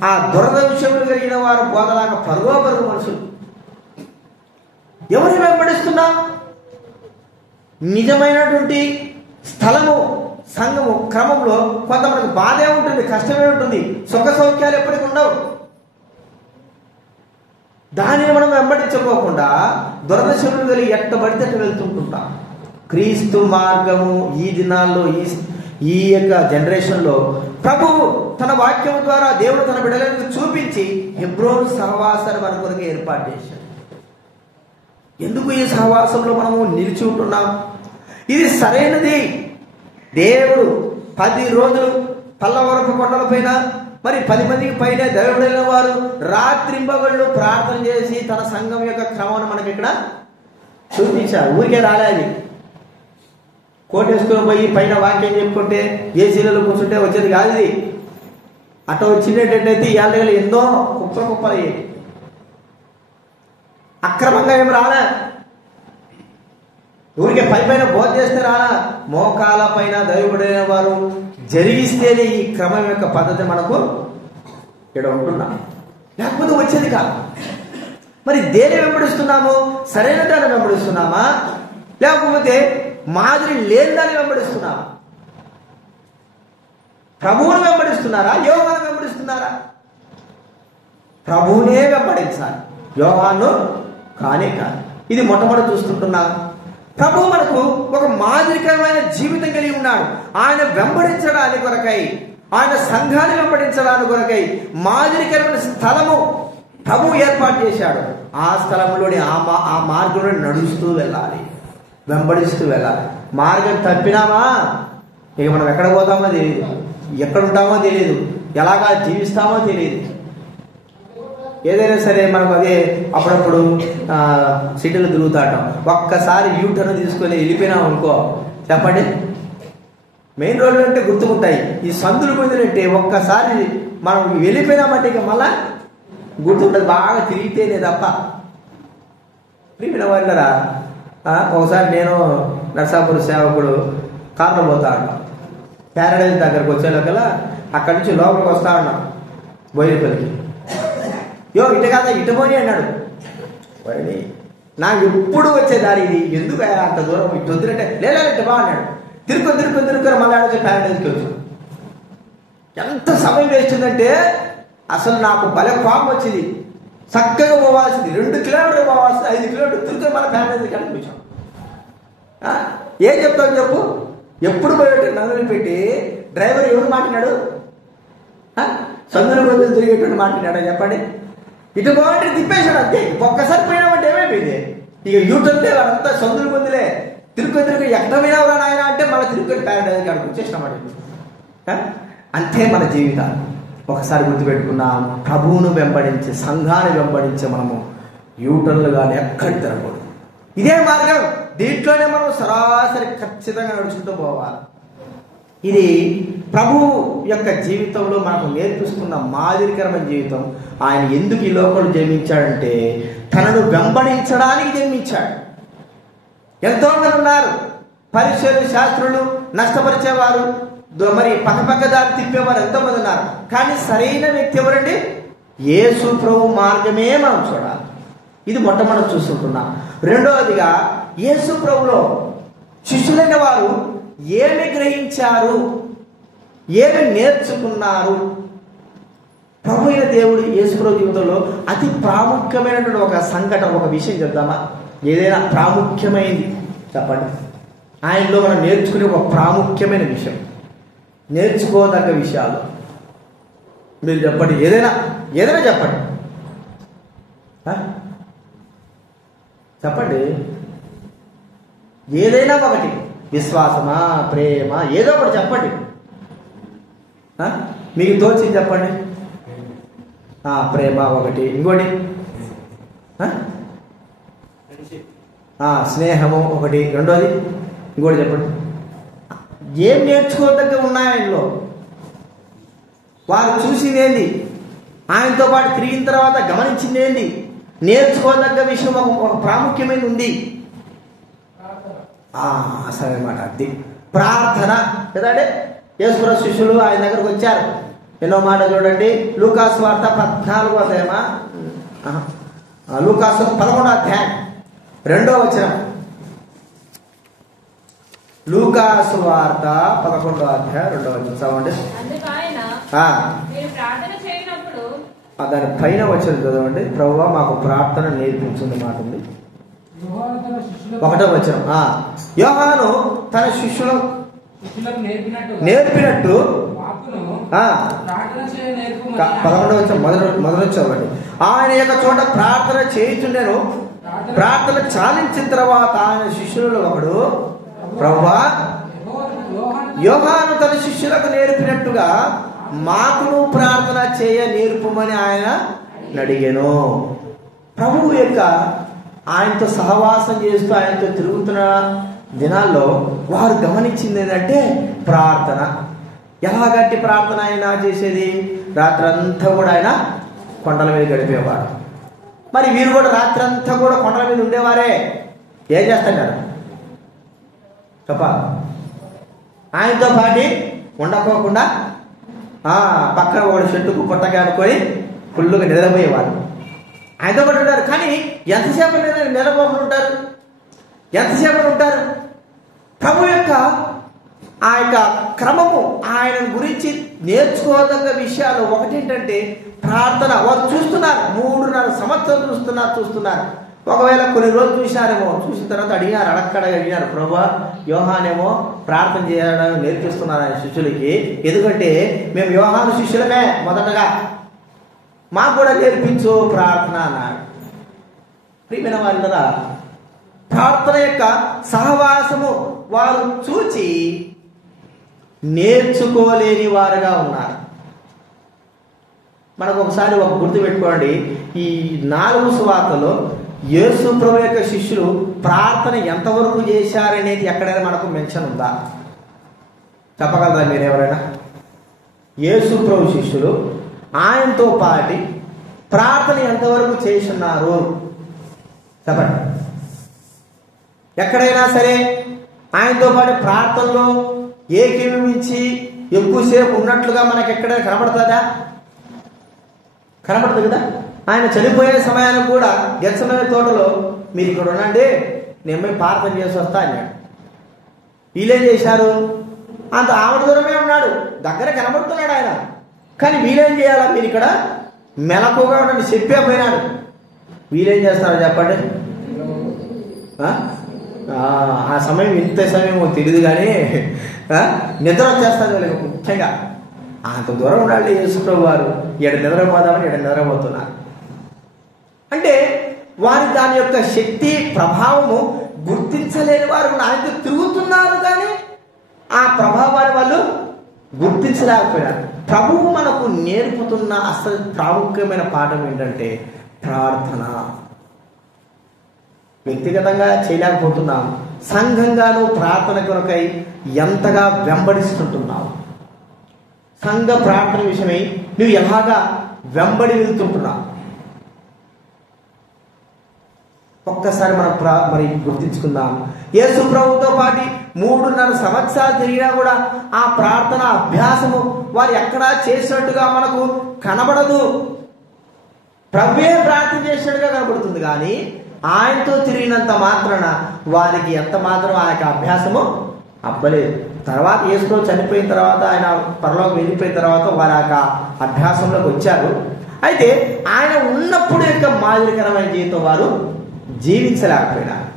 ఆ దురద విషయంలో కలిగిన వారు బోధలాగా పరుగు మనుషులు. ఎవరిని వెంబడిస్తున్నా? నిజమైనటువంటి స్థలము, సంఘము క్రమంలో కొంతమందికి బాధే ఉంటుంది, కష్టమే ఉంటుంది, సుఖ సౌఖ్యాలు ఎప్పటికీ ఉండవు. దానిని మనం వెంబడించుకోకుండా దురదశములు కలిగి ఎట్టబడితే అట్టు వెళ్తుంటుంటాం. క్రీస్తు మార్గము ఈ దినాల్లో, ఈ యొక్క జనరేషన్లో ప్రభువు తన వాక్యం ద్వారా దేవుడు తన బిడ్డలకు చూపించి హెబ్రోను సహవాసాన్ని మన కొరకు ఏర్పాటు చేశాడు. ఎందుకు ఈ సహవాసంలో మనము నిలిచి ఉంటున్నాం? ఇది సరైనది. దేవుడు 10 రోజులు పల్లవరపు కొండల పైన మరి 10 మందికి పైన దేవుడైన వారు రాత్రింబగళ్ళు ప్రార్థన చేసి తన సంఘం యొక్క క్రమాన్ని మనకి ఇక్కడ చూపించారు. ఊరికే రాలేదు. కోటేసుకొని పోయి పైన వాక్యం చెప్పుకుంటే ఏసీలలో కూర్చుంటే వచ్చేది కాదు. ఇది అటు వచ్చినట్టయితే ఈ ఏళ్ళ ఎన్నో కుప్పలు అక్రమంగా ఏమి రాలే. ఊరికే పైన బోధ చేస్తే రానా, మోకాల పైన దైవబడిన వారు జరిగిస్తేనే ఈ క్రమం యొక్క పద్ధతి మనకు ఇక్కడ ఉంటున్నాం, లేకపోతే వచ్చేది కాదు. మరి దేని వెంబడిస్తున్నాము? సరైన దాన్ని వెంబడిస్తున్నామా, లేకపోతే మాదిరి లేని దాన్ని వెంబడిస్తున్నామా? ప్రభువుని వెంబడిస్తున్నారా, యోహాను వెంబడిస్తున్నారా? ప్రభువునే వెంబడించాలి, యోహాను కానే కాదు. ఇది మొట్టమొదటి చూస్తుంటున్నాం. ప్రభువు మనకు ఒక మాదిరికరమైన జీవితం కలిగి ఉన్నాడు. ఆయన వెంబడించడానికి కొరకై, ఆయన సంఘాన్ని వెంబడించడానికి కొరకై మాదిరికరమైన స్థలము ప్రభువు ఏర్పాటు చేశాడు. ఆ స్థలంలోని ఆ మార్గంలో నడుస్తూ వెళ్ళాలి, వెంబడిస్తూ వెళ్ళాలి. మార్గం తప్పినామా ఇక మనం ఎక్కడ పోతామో తెలియదు, ఎక్కడ ఉంటామో తెలియదు, ఎలాగా జీవిస్తామో తెలియదు. ఏదైనా సరే మనకు అదే అప్పుడప్పుడు సిటీలో తిరుగుతాటం, ఒక్కసారి యూటర్న్ తీసుకొని వెళ్ళిపోయినాం అనుకో, చెప్పండి, మెయిన్ రోడ్లు అంటే గుర్తుకుంటాయి, ఈ సందులు పొందినట్టే ఒక్కసారి మనం వెళ్ళిపోయినామంటే ఇక మళ్ళా గుర్తుంటుంది, బాగా తిరిగితేనే తప్ప. ప్రియమైన వాళ్ళరా, ఒకసారి నేను నరసాపురం సేవకుడు కారులో పోతా ఉన్నాం, ప్యారడైజ్ దగ్గరకు వచ్చేలోకల అక్కడి నుంచి లోపలికి వస్తా ఉన్నాం బోయినపల్లికి. ఇటు కాదా ఇటు పోని అన్నాడు. పోయి నాకు ఎప్పుడు వచ్చే దారి ఇది, ఎందుకు అంత దూరం ఇటు వద్దులంటే లేదా ఇటు బా అన్నాడు. తిరుక్కొని మళ్ళీ ఆడొచ్చి ప్యారడైజ్కి వచ్చాడు. ఎంత సమయం వేస్తుందంటే అసలు నాకు భలే కోపం వచ్చింది. చక్కగా పోవాల్సింది 2 కిలోమీటర్లు పోవాల్సింది 5 కిలోమీటర్లు తిరుగుకొని మళ్ళీ ప్యారడైజ్కి అనిపించాం. ఏం చెప్తావు చెప్పు? ఎప్పుడు పోయేట నన్ను పెట్టి డ్రైవర్ ఎవరు మాట్లాడాడు? సందుల బదులు తిరిగేటువంటి మాట్లాడా చెప్పండి. ఇటు బాగుంటే తిప్పేశాడు అంతే. ఒక్కసారి పోయినామంటే ఏమైపోయింది, ఇక యూటర్న్ అంతా సందుల బొందులే, తిరుగు ఎక్కడ పోయినావురా నాయన అంటే మళ్ళీ తిరుగు ప్యారడైజ్కి అక్కడికి వచ్చేసినామాట. అంతే మన జీవితాలు. ఒకసారి గుర్తుపెట్టుకున్నాం, ప్రభువును వెంబడించి సంఘాన్ని వెంబడించి మనము యూటర్న్లు కానీ ఎక్కడికి తిరగకూడదు. ఇదే మార్గం, దీంట్లోనే మనం సరాసరి ఖచ్చితంగా నడుచుకుంటూ పోవాలి. ఇది ప్రభు యొక్క జీవితంలో మనకు నేర్పిస్తున్న మాదిరికరమైన జీవితం. ఆయన ఎందుకు ఈ లోకంలో జన్మించాడంటే తనను వెంబడించడానికి జన్మించాడు. ఎంతో మంది ఉన్నారు, పరిశోధన శాస్త్రులు, నష్టపరిచేవారు, మరి పక్క దారి తిప్పేవారు ఎంతోమంది ఉన్నారు. కానీ సరైన వ్యక్తి ఎవరండి? యేసు ప్రభు మార్గమే మనం చూడాలి. ఇది మొట్టమొదటి చూసుకుంటున్నాం. రెండవదిగా యేసు ప్రభులో శిష్యులైన వారు ఏమి గ్రహించారు, ఏమి నేర్చుకున్నారు? ప్రభు అయిన దేవుడు యేసు ప్రభు జీవితంలో అతి ప్రాముఖ్యమైనటువంటి ఒక సంఘటన, ఒక విషయం చెప్దామా? ఏదైనా ప్రాముఖ్యమైనది చెప్పండి. ఆయనలో మనం నేర్చుకునే ఒక ప్రాముఖ్యమైన విషయం, నేర్చుకోదగ్గ విషయాలు మీరు చెప్పండి. ఏదైనా చెప్పండి, చెప్పండి. ఏదైనా ఒకటి, విశ్వాసమా, ప్రేమ, ఏదో ఒకటి చెప్పండి. మీకు తోచింది చెప్పండి. ప్రేమ ఒకటి, ఇంకోటి స్నేహము ఒకటి, రెండోది ఇంకోటి చెప్పండి. ఏం నేర్చుకోదగ్గ ఉన్నాయి ఆయనలో? వారు చూసింది ఏంది, ఆయనతో పాటు తిరిగిన తర్వాత గమనించింది ఏంది, నేర్చుకోదగ్గ విషయం ఒక ప్రాముఖ్యమైన ఉంది. అసలు అనమాట అది ప్రార్థన కదండి. యేసుప్రభు శిష్యులు ఆయన దగ్గరకు వచ్చారు. ఎన్నో మాట చూడండి, లూకాసు వార్త 14వ అధ్యాయమా, లూకాసు 11వ అధ్యాయం 2వ వచనం. లూకాసు వార్త 11వ అధ్యాయం 2వ వచనం చదవండి. దాని పైన వచ్చిన చదవండి. ప్రభువా మాకు ప్రార్థన నేర్పించింది మాట ఉంది. 1వ వచనం. యోహాను తన శిష్యులకు నేర్పినట్టు 11వ వచనం మొదలు చదవండి. ఆయన యొక్క చోట ప్రార్థన చేయుచుండెను. ప్రార్థన చాలించిన తర్వాత ఆయన శిష్యులలో ఒకడు, ప్రభువా యోహాను తన శిష్యులకు నేర్పినట్టుగా మాకును ప్రార్థన చేయ నేర్పమని ఆయన అడిగాను. ప్రభువు యొక్క ఆయనతో సహవాసం చేస్తూ ఆయనతో తిరుగుతున్న దినాల్లో వారు గమనించింది ఏంటంటే ప్రార్థన. ఎలాగంటే ప్రార్థన ఆయన చేసేది, రాత్రంతా కూడా ఆయన కొండల మీద గడిపేవారు. మరి వీరు కూడా రాత్రంతా కూడా కొండల మీద ఉండేవారే. ఏం చేస్తున్నారు చెప్పాలి? ఆయనతో పాటు ఉండకోకుండా పక్కన ఒక చెట్టుకు పుట్టగా అనుకొని ఫుల్లుగా నిద్రపోయేవారు. ఆయనతో పాటు ఉంటారు. కానీ ఎంతసేపు నిద్రపోకుండా ఉంటారు? ఎంతసేపు ఉంటారు? ప్రభు యొక్క ఆ యొక్క క్రమము, ఆయన గురించి నేర్చుకోదగ్గ విషయాలు ఒకటేంటంటే ప్రార్థన. వారు చూస్తున్నారు, 3.5 సంవత్సరాలు చూస్తున్నారు. ఒకవేళ కొన్ని రోజులు చూసినారేమో, చూసిన తర్వాత అడిగినారు, ప్రభువా యోహానేమో ప్రార్థన చేయడం నేర్పిస్తున్నారు ఆయన శిష్యులకి. ఎందుకంటే మేము యోహాను శిష్యులమే, మొదటగా మాకు కూడా నేర్పించు ప్రార్థన అన్నాడు. ప్రియమైన వాళ్ళరా, ప్రార్థన యొక్క సహవాసము వారు చూచి నేర్చుకోలేని వారుగా ఉన్నారు. మనకు ఒకసారి ఒక గుర్తు పెట్టుకోండి, ఈ 4 సువార్తలో యేసు ప్రభు యొక్క శిష్యులు ప్రార్థన ఎంతవరకు చేశారనేది ఎక్కడైనా మనకు మెన్షన్ ఉందా? చెప్పగలరా మీరు ఎవరైనా? యేసు ప్రభు శిష్యులు ఆయనతో పాటు ప్రార్థన ఎంతవరకు చేస్తున్నారు చెప్పండి. ఎక్కడైనా సరే ఆయనతో పాటు ప్రార్థనలో ఏకీభవించి ఎక్కువసేపు ఉన్నట్లుగా మనకి ఎక్కడైనా కనబడుతుందా? కనబడదు కదా. ఆయన చనిపోయే సమయానికి కూడా గెత్సేమనే తోటలో మీరు ఇక్కడ ఉండండి, నేను పోయి ప్రార్థన చేసి వస్తా అన్నాడు. వీళ్ళేం చేశారు? అంత ఆవిడ దూరమే ఉన్నాడు, దగ్గర కనబడుతున్నాడు ఆయన. కానీ వీళ్ళేం చేయాలా? మీరు ఇక్కడ మెలకుగా ఉండండి చెప్పే పోయినాడు. వీళ్ళేం చేస్తారు చెప్పండి? ఆ సమయం ఇంత సమయం తెలియదు కానీ నిద్ర వచ్చేస్తుంది వీళ్ళకి ముఖ్యంగా. అంత దూరం ఉండాలి యేసుప్రభు వారు. నిద్రపోదామని నిద్రపోతున్నారు అంటే వారి దాని యొక్క శక్తి ప్రభావము గుర్తించలేని వారు ఆయనతో తిరుగుతున్నారు, కానీ ఆ ప్రభావాన్ని వాళ్ళు గుర్తించలేకపోయినారు. ప్రభువు మనకు నేర్పుతున్న అసలు ప్రాముఖ్యమైన పాఠం ఏంటంటే ప్రార్థన. వ్యక్తిగతంగా చేయలేకపోతున్నాం, సంఘంగాను ప్రార్థన కొరకై ఎంతగా వెంబడిస్తుంటున్నావు? సంఘ ప్రార్థన విషయమై నువ్వు ఎలాగా వెంబడి వెళ్తుంటున్నావు? ఒక్కసారి మనం మరి గుర్తించుకుందాం. యేసు ప్రభుతో పాటు 3.5 సంవత్సరాలు తిరిగినా కూడా ఆ ప్రార్థన అభ్యాసము వారు ఎక్కడా చేసినట్టుగా మనకు కనబడదు. ప్రభువే ప్రార్థన చేసినట్టుగా కనబడుతుంది, కానీ ఆయనతో తిరిగినంత మాత్రాన వారికి ఎంత మాత్రం ఆ యొక్క అభ్యాసము అవ్వలేదు. తర్వాత యేసు చనిపోయిన తర్వాత ఆయన పరలోకం వెళ్ళిపోయిన తర్వాత వారి యొక్క అభ్యాసంలోకి వచ్చారు. అయితే ఆయన ఉన్నప్పుడు యొక్క మాదిరికరమైన జీవితం వారు జీవించలేకపోయినారు.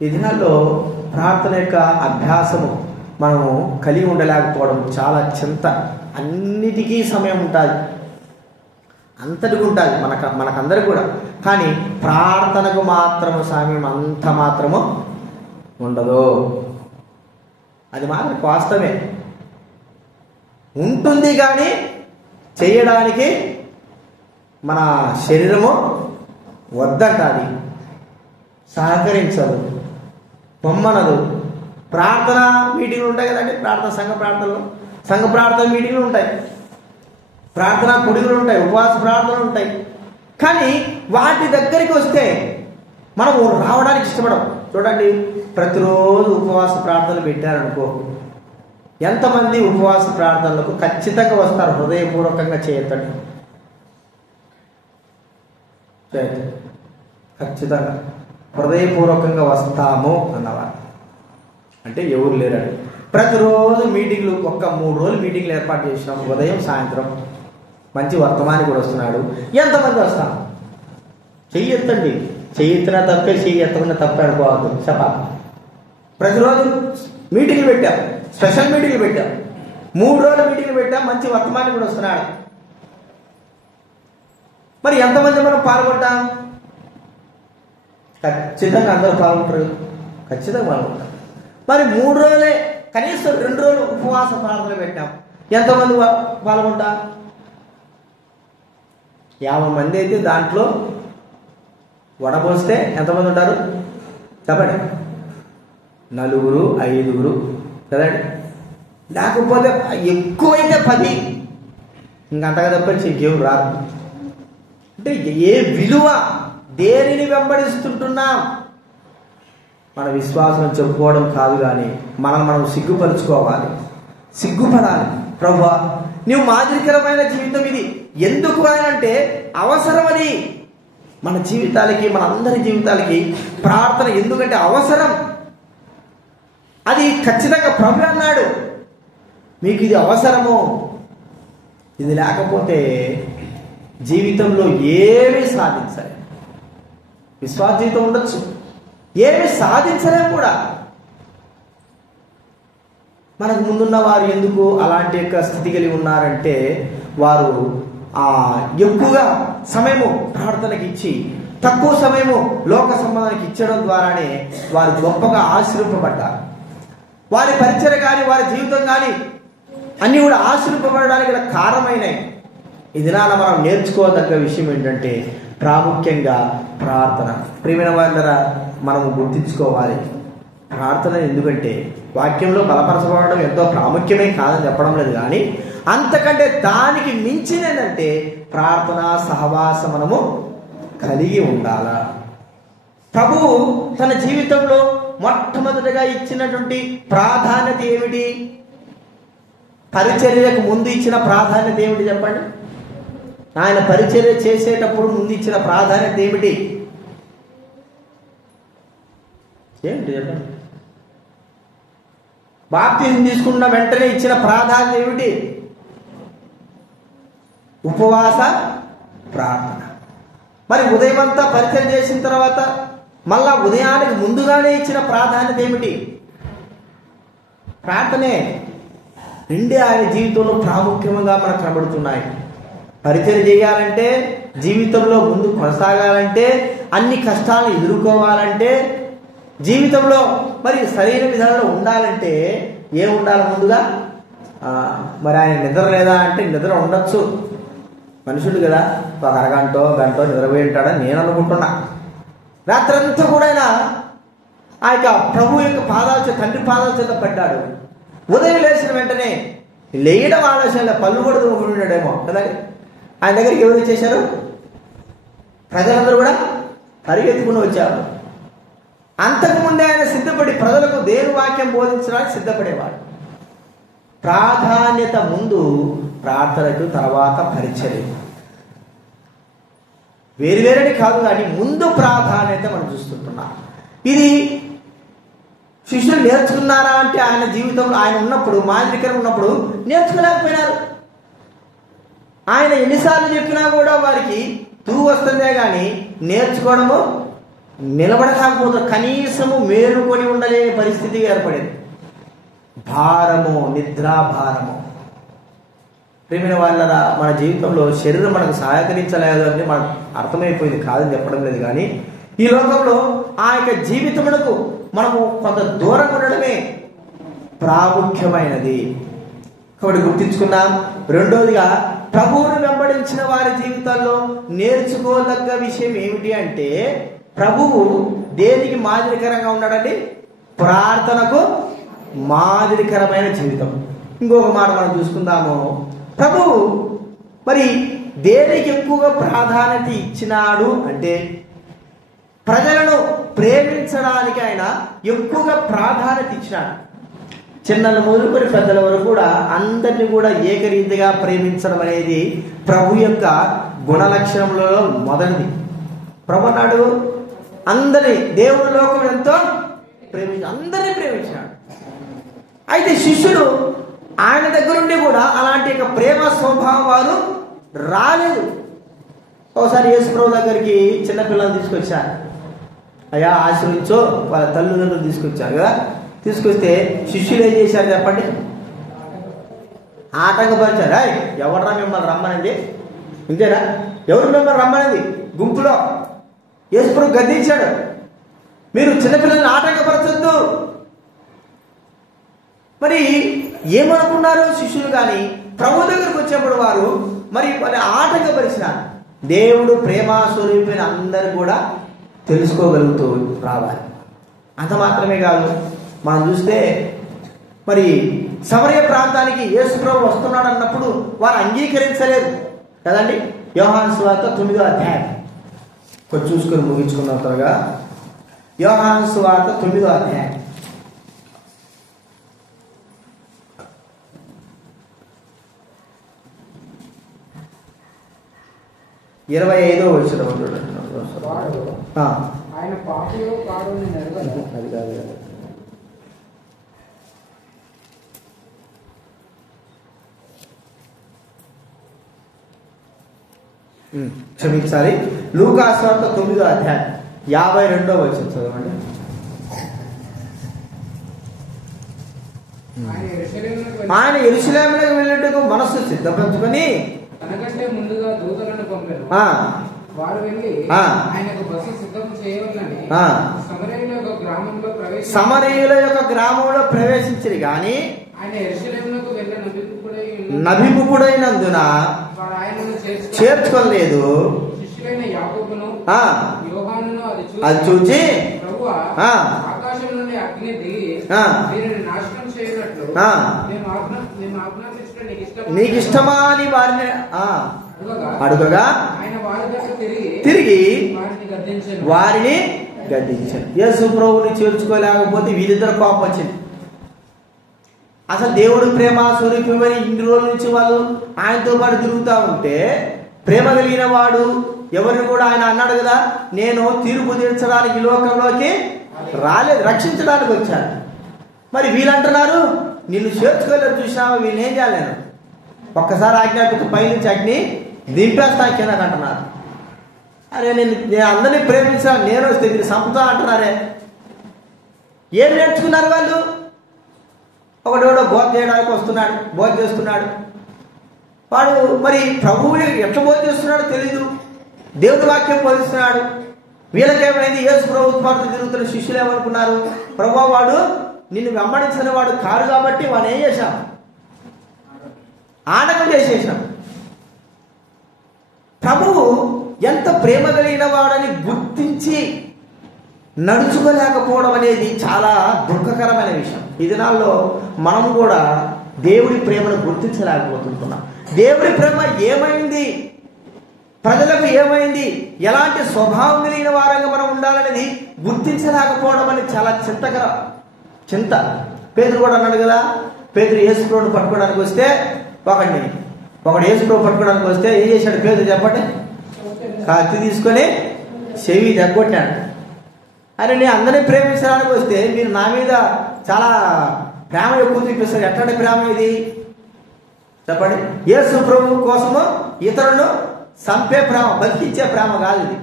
ఈ దినాల్లో ప్రార్థన యొక్క అభ్యాసము మనము కలిగి ఉండలేకపోవడం చాలా చింత. అన్నిటికీ సమయం ఉంటుంది, అంతటికి ఉంటుంది మనకందరికి కూడా, కానీ ప్రార్థనకు మాత్రము సమయం అంత మాత్రము ఉండదు. అది మాత్రం వాస్తవమే. ఉంటుంది కానీ చేయడానికి మన శరీరము వద్దంటాది, సహకరించదు, పొమ్మనదు. ప్రార్థన మీటింగ్లు ఉంటాయి కదండి, సంఘ ప్రార్థన మీటింగ్లు ఉంటాయి, ప్రార్థనా కుడిలు ఉంటాయి, ఉపవాస ప్రార్థనలు ఉంటాయి. కానీ వాటి దగ్గరికి వస్తే మనం రావడానికి ఇష్టపడం. చూడండి, ప్రతిరోజు ఉపవాస ప్రార్థనలు పెట్టారనుకో, ఎంతమంది ఉపవాస ప్రార్థనలకు ఖచ్చితంగా వస్తారు? హృదయపూర్వకంగా చేయొద్దండి, ఖచ్చితంగా హృదయపూర్వకంగా వస్తాము అన్నవారు అంటే ఎవరు లేరండి. ప్రతిరోజు మీటింగ్లు, ఒక్క 3 రోజులు మీటింగ్లు ఏర్పాటు చేసినాం, ఉదయం సాయంత్రం. మంచి వర్తమాని కూడా వస్తున్నాడు. ఎంతమంది వస్తాం? చెయ్యెత్తండి. చెయ్యెత్తినా తప్పే, చెయ్యెత్తకుండా తప్పే అనుకోవద్దు. చెప్పా, ప్రతిరోజు మీటింగ్లు పెట్టాం, స్పెషల్ మీటింగ్లు పెట్టాం, 3 రోజుల మీటింగ్లు పెట్టాం, మంచి వర్తమాని కూడా వస్తున్నాడు. మరి ఎంతమంది మనం పాల్గొంటాం? ఖచ్చితంగా అందరూ పాల్గొంటారు, ఖచ్చితంగా పాల్గొంటారు. మరి 3 రోజులే, కనీసం 2 రోజులు ఉపవాస ప్రార్థన పెట్టాం, ఎంతమంది పాల్గొంటారు? 50 మంది అయితే దాంట్లో వడపోస్తే ఎంతమంది ఉంటారు చెప్పండి? 4, 5 కదండి. లేకపోతే ఎక్కువైతే 10, ఇంకంతగా తప్పని ఇంకేం రాదు. అంటే ఏ విలువ, దేనిని వెంబడిస్తుంటున్నాం? మన విశ్వాసం చెప్పుకోవడం కాదు, కానీ మనం సిగ్గుపరుచుకోవాలి, సిగ్గుపడాలి. ప్రభువా, నువ్వు మాదిరికరమైన జీవితం ఇది ఎందుకు అంటే అవసరమని. మన జీవితాలకి, మన అందరి జీవితాలకి ప్రార్థన ఎందుకంటే అవసరం. అది ఖచ్చితంగా ప్రభు అన్నాడు, మీకు ఇది అవసరము. ఇది లేకపోతే జీవితంలో ఏమీ సాధించలేం. విశ్వాస జీవితం ఉండొచ్చు, ఏమీ సాధించలేం కూడా. మనకు ముందున్న వారు ఎందుకు అలాంటి యొక్క స్థితి కలిగి ఉన్నారంటే, వారు ఎక్కువగా సమయము ప్రార్థనకి ఇచ్చి తక్కువ సమయము లోక సంబంధానికి ఇచ్చడం ద్వారానే వారు గొప్పగా ఆశీర్వపడ్డారు. వారి పరిచయం కానీ వారి జీవితం కానీ అన్నీ కూడా ఆశీర్వపడడానికి గల కారణమైనవి. ఈ దినాన మనం నేర్చుకోదగ్గ విషయం ఏంటంటే ప్రాముఖ్యంగా ప్రార్థన. ప్రియమైన వాళ్ళరా, మనము గుర్తించుకోవాలి ప్రార్థన. ఎందుకంటే వాక్యంలో బలపరచబడడం ఎంతో ప్రాముఖ్యమే కాదని చెప్పడం లేదు, కానీ అంతకంటే దానికి మించిన ఏంటంటే ప్రార్థన సహవాసం మనము కలిగి ఉండాలా. ప్రభువు తన జీవితంలో మొట్టమొదటిగా ఇచ్చినటువంటి ప్రాధాన్యత ఏమిటి? పరిచర్యకు ముందు ఇచ్చిన ప్రాధాన్యత ఏమిటి చెప్పండి? ఆయన పరిచర్య చేసేటప్పుడు ముందు ఇచ్చిన ప్రాధాన్యత ఏమిటి? ఏమిటి చెప్పండి? బాప్తిజం తీసుకున్న వెంటనే ఇచ్చిన ప్రాధాన్యత ఏమిటి? ఉపవాస ప్రార్థన. మరి ఉదయం అంతా పరిచయం చేసిన తర్వాత మళ్ళా ఉదయానికి ముందుగానే ఇచ్చిన ప్రాధాన్యత ఏమిటి? ప్రార్థనే. రెండే ఆయన జీవితంలో ప్రాముఖ్యంగా మనకు కనబడుతున్నాయి. పరిచయం చేయాలంటే, జీవితంలో ముందు కొనసాగాలంటే, అన్ని కష్టాలను ఎదుర్కోవాలంటే, జీవితంలో మరి సరైన విధానంలో ఉండాలంటే ఏం ఉండాలి ముందుగా? మరి ఆయన నిద్ర లేదా అంటే నిద్ర ఉండొచ్చు, మనుషుడు కదా, ఒక అరగంటో గంటో నిద్రపోయి ఉంటాడని నేను అనుకుంటున్నా. రాత్రంతా కూడా ఆయన ఆ యొక్క ప్రభు యొక్క పాదాల చేత, తండ్రి పాదాల చేత పడ్డాడు. ఉదయం లేచిన వెంటనే లేయడం ఆలోచన, పళ్ళు కూడా దూకున్నాడేమో కదా. ఆయన దగ్గరికి ఎవరు చేశారు? ప్రజలందరూ కూడా పరిగెత్తుకుని వచ్చారు. అంతకుముందే ఆయన సిద్ధపడి ప్రజలకు దేవుని వాక్యం బోధించడానికి సిద్ధపడేవాడు. ప్రాధాన్యత ముందు ప్రార్థనకు, తర్వాత పరిచర్య. వేరువేరని కాదు, కానీ ముందు ప్రాధాన్యత మనం చూస్తుంటున్నాం. ఇది శిష్యులు నేర్చుకున్నారా అంటే ఆయన జీవితంలో ఆయన ఉన్నప్పుడు, మాదిరికరం ఉన్నప్పుడు నేర్చుకోలేకపోయినారు. ఆయన ఎన్నిసార్లు చెప్పినా కూడా వారికి తురుగు వస్తుందే కానీ నేర్చుకోవడము నిలబడకపోతే కనీసము మేలుకొని ఉండలేని పరిస్థితి ఏర్పడింది. భారము, నిద్రాభారము. ప్రియమైన వాళ్ళరా, మన జీవితంలో శరీరం మనకు సహకరించలేదు అంటే మనకు అర్థమైపోయింది, కాదని చెప్పడం లేదు, కానీ ఈ లోకంలో ఆ యొక్క జీవితమునకు మనము కొంత దూరం ఉండడమే ప్రాముఖ్యమైనది. కాబట్టి గుర్తించుకున్నాం. రెండోదిగా ప్రభువును వెంబడించిన వారి జీవితాల్లో నేర్చుకోదగ్గ విషయం ఏమిటి అంటే, ప్రభువు దేనికి మాదిరికరంగా ఉన్నాడండి? ప్రార్థనకు మాదిరికరమైన జీవితం. ఇంకొక మాట మనం చూసుకుందాము. ప్రభువు మరి దేనికి ఎక్కువగా ప్రాధాన్యత ఇచ్చినాడు అంటే, ప్రజలను ప్రేమించడానికి ఆయన ఎక్కువగా ప్రాధాన్యత ఇచ్చినాడు. చిన్నల మొదలుకొని పెద్దల వరకు కూడా అందరినీ కూడా ఏకరీతిగా ప్రేమించడం అనేది ప్రభు యొక్క గుణలక్షణంలో మొదటిది. ప్రభు నాడు అందరి దేవుని లోకం ఎంతో అందరినీ ప్రేమించాడు. అయితే శిష్యులు ఆయన దగ్గర నుండి కూడా అలాంటి యొక్క ప్రేమ స్వభావం వారు రాలేదు. ఒకసారి యేసు ప్రభు దగ్గరికి చిన్నపిల్లలు తీసుకొచ్చారు. అయ్యా ఆశ్రయించో, వాళ్ళ తల్లిదండ్రులు తీసుకొచ్చారు కదా. తీసుకొస్తే శిష్యులు ఏం చేశారు చెప్పండి? ఆటంకపరిచారు. ఎవడరా మిమ్మల్ని రమ్మనండి? ఇంతేనా? ఎవరు మిమ్మల్ని రమ్మనేది? గుంపులో యేసు ప్రభు గద్దించాడు, మీరు చిన్నపిల్లల్ని ఆటంకపరచొద్దు. మరి ఏమనుకున్నారు శిష్యులు? కానీ ప్రభు దగ్గరకు వచ్చేప్పుడు వారు మరి ఆటంకపరిచినారు. దేవుడు ప్రేమాస్వరూపైన అందరూ కూడా తెలుసుకోగలుగుతూ రావాలి. అంత మాత్రమే కాదు, మనం చూస్తే మరి సమరయ ప్రాంతానికి యేసు ప్రభు వస్తున్నాడు అన్నప్పుడు వారు అంగీకరించలేదు కదండి. యోహాను సువార్త 9వ అధ్యాయం కొంచెం చూసుకొని ముగించుకున్న త్వరగా. యోహాను సువార్త 9వ అధ్యాయం 25వ వచనం చూడండి. ఆయన పాపలో కాడని నెరవేరు. అది కాదు, క్షమించాలి. లూకా సువార్త 9వ అధ్యాయం 52వ వచనం చదవండి. ఆయన యెరూషలేమునకు వెళ్ళుటకు మనస్సు సిద్ధపరచుకొని తనకంటే ముందుగా దూతలను పంపారు. వారు వెళ్ళి ఆ. ఆయనకు బస్సు సిద్ధం చేయవలని ఆ. సమరయుల యొక్క గ్రామంలో సమరయుల యొక్క గ్రామంలో ప్రవేశించిరి గాని ఆయన యెరూషలేమునకు వెళ్ళ నభిముఖుడైనందున వారు ఆయనను చేర్చుకోలేదు. శిష్యులైన యాకోబును ఆ. యోహానును అది చూచి ప్రభువా, ఆ. ఆకాశం నుండి అగ్ని దిగి ఆ. దీనిని నాశనం చేయనట్లు ఆ. మేము ఆజ్ఞాపించడం నీకు ఇష్టమా అని వారిని అడుగగా ఆయన వారి దగ్గర తిరిగి వారిని గద్దించారు. వారిని గద్దించారు. యేసు ప్రభువుని చేర్చుకోలేకపోతే వీరిద్దరు కోపం వచ్చింది. అసలు దేవుడు ప్రేమ స్వరూపమని ఇన్ని రోజుల నుంచి వాళ్ళు ఆయనతో పాటు తిరుగుతూ ఉంటే, ప్రేమ కలిగిన వాడు ఎవరిని కూడా ఆయన అన్నాడు కదా, నేను తీర్పు తీర్చడానికి ఈ లోకంలోకి రాలేదు, రక్షించడానికి వచ్చాను. మరి వీళ్ళంటున్నారు నిన్ను చేర్చుకోలేదు, చూసినావా వీళ్ళని ఏం చేయాలి, నేను ఒక్కసారి ఆజ్ఞాపించి పైనుంచి అగ్ని దింపేస్తాను కిందకు అంటున్నారు. అరే నేను అందరినీ ప్రేమించాను, నేను వస్తే మీరు సంపుతా అంటున్నారే. ఏం నేర్చుకున్నారు వాళ్ళు? ఒకడెవడో బోధ చేయడానికి వస్తున్నాడు, బోధ చేస్తున్నాడు. వాడు మరి ప్రభువు ఎట్లా బోధ చేస్తున్నాడో తెలీదు, దేవుడి వాక్యం బోధిస్తున్నాడు. వీళ్ళకేమైంది? యేసు ప్రభుత్వ పాటు తిరుగుతున్న శిష్యులు ఏమనుకున్నారు? ప్రభువా, వాడు నిన్ను వెంబడించిన వాడు కాదు కాబట్టి వాడు ఏం చేశాం? ఆటకం చేసేసాం. ప్రభువు ఎంత ప్రేమ కలిగిన వాడని గుర్తించి నడుచుకోలేకపోవడం అనేది చాలా దుఃఖకరమైన విషయం. ఈ దినాల్లో మనం కూడా దేవుడి ప్రేమను గుర్తించలేకపోతున్నాం. దేవుడి ప్రేమ ఏమైంది, ప్రజలకు ఏమైంది, ఎలాంటి స్వభావం కలిగిన వారంగా మనం ఉండాలనేది గుర్తించలేకపోవడం అనేది చాలా చింత. పేతురు కూడా అన్నాడు కదా, పేతురు యేసు ప్రభువుని పట్టుకోవడానికి వస్తే ఒకడు యేసు ప్రభు పట్టుకోవడానికి వస్తే ఏం చేశాడు పేతురు చెప్పండి? కత్తి తీసుకొని చెవి దగ్గొట్టాడు. అరే నేను అందరినీ ప్రేమించడానికి వస్తే మీరు నా మీద చాలా ప్రేమ ఎక్కువ చూపిస్తారు, ఎట్లాంటి ప్రేమ ఇది చెప్పండి? యేసు ప్రభు కోసము ఇతరులను చంపే ప్రేమ, బతికించే ప్రేమ కాదు ఇది.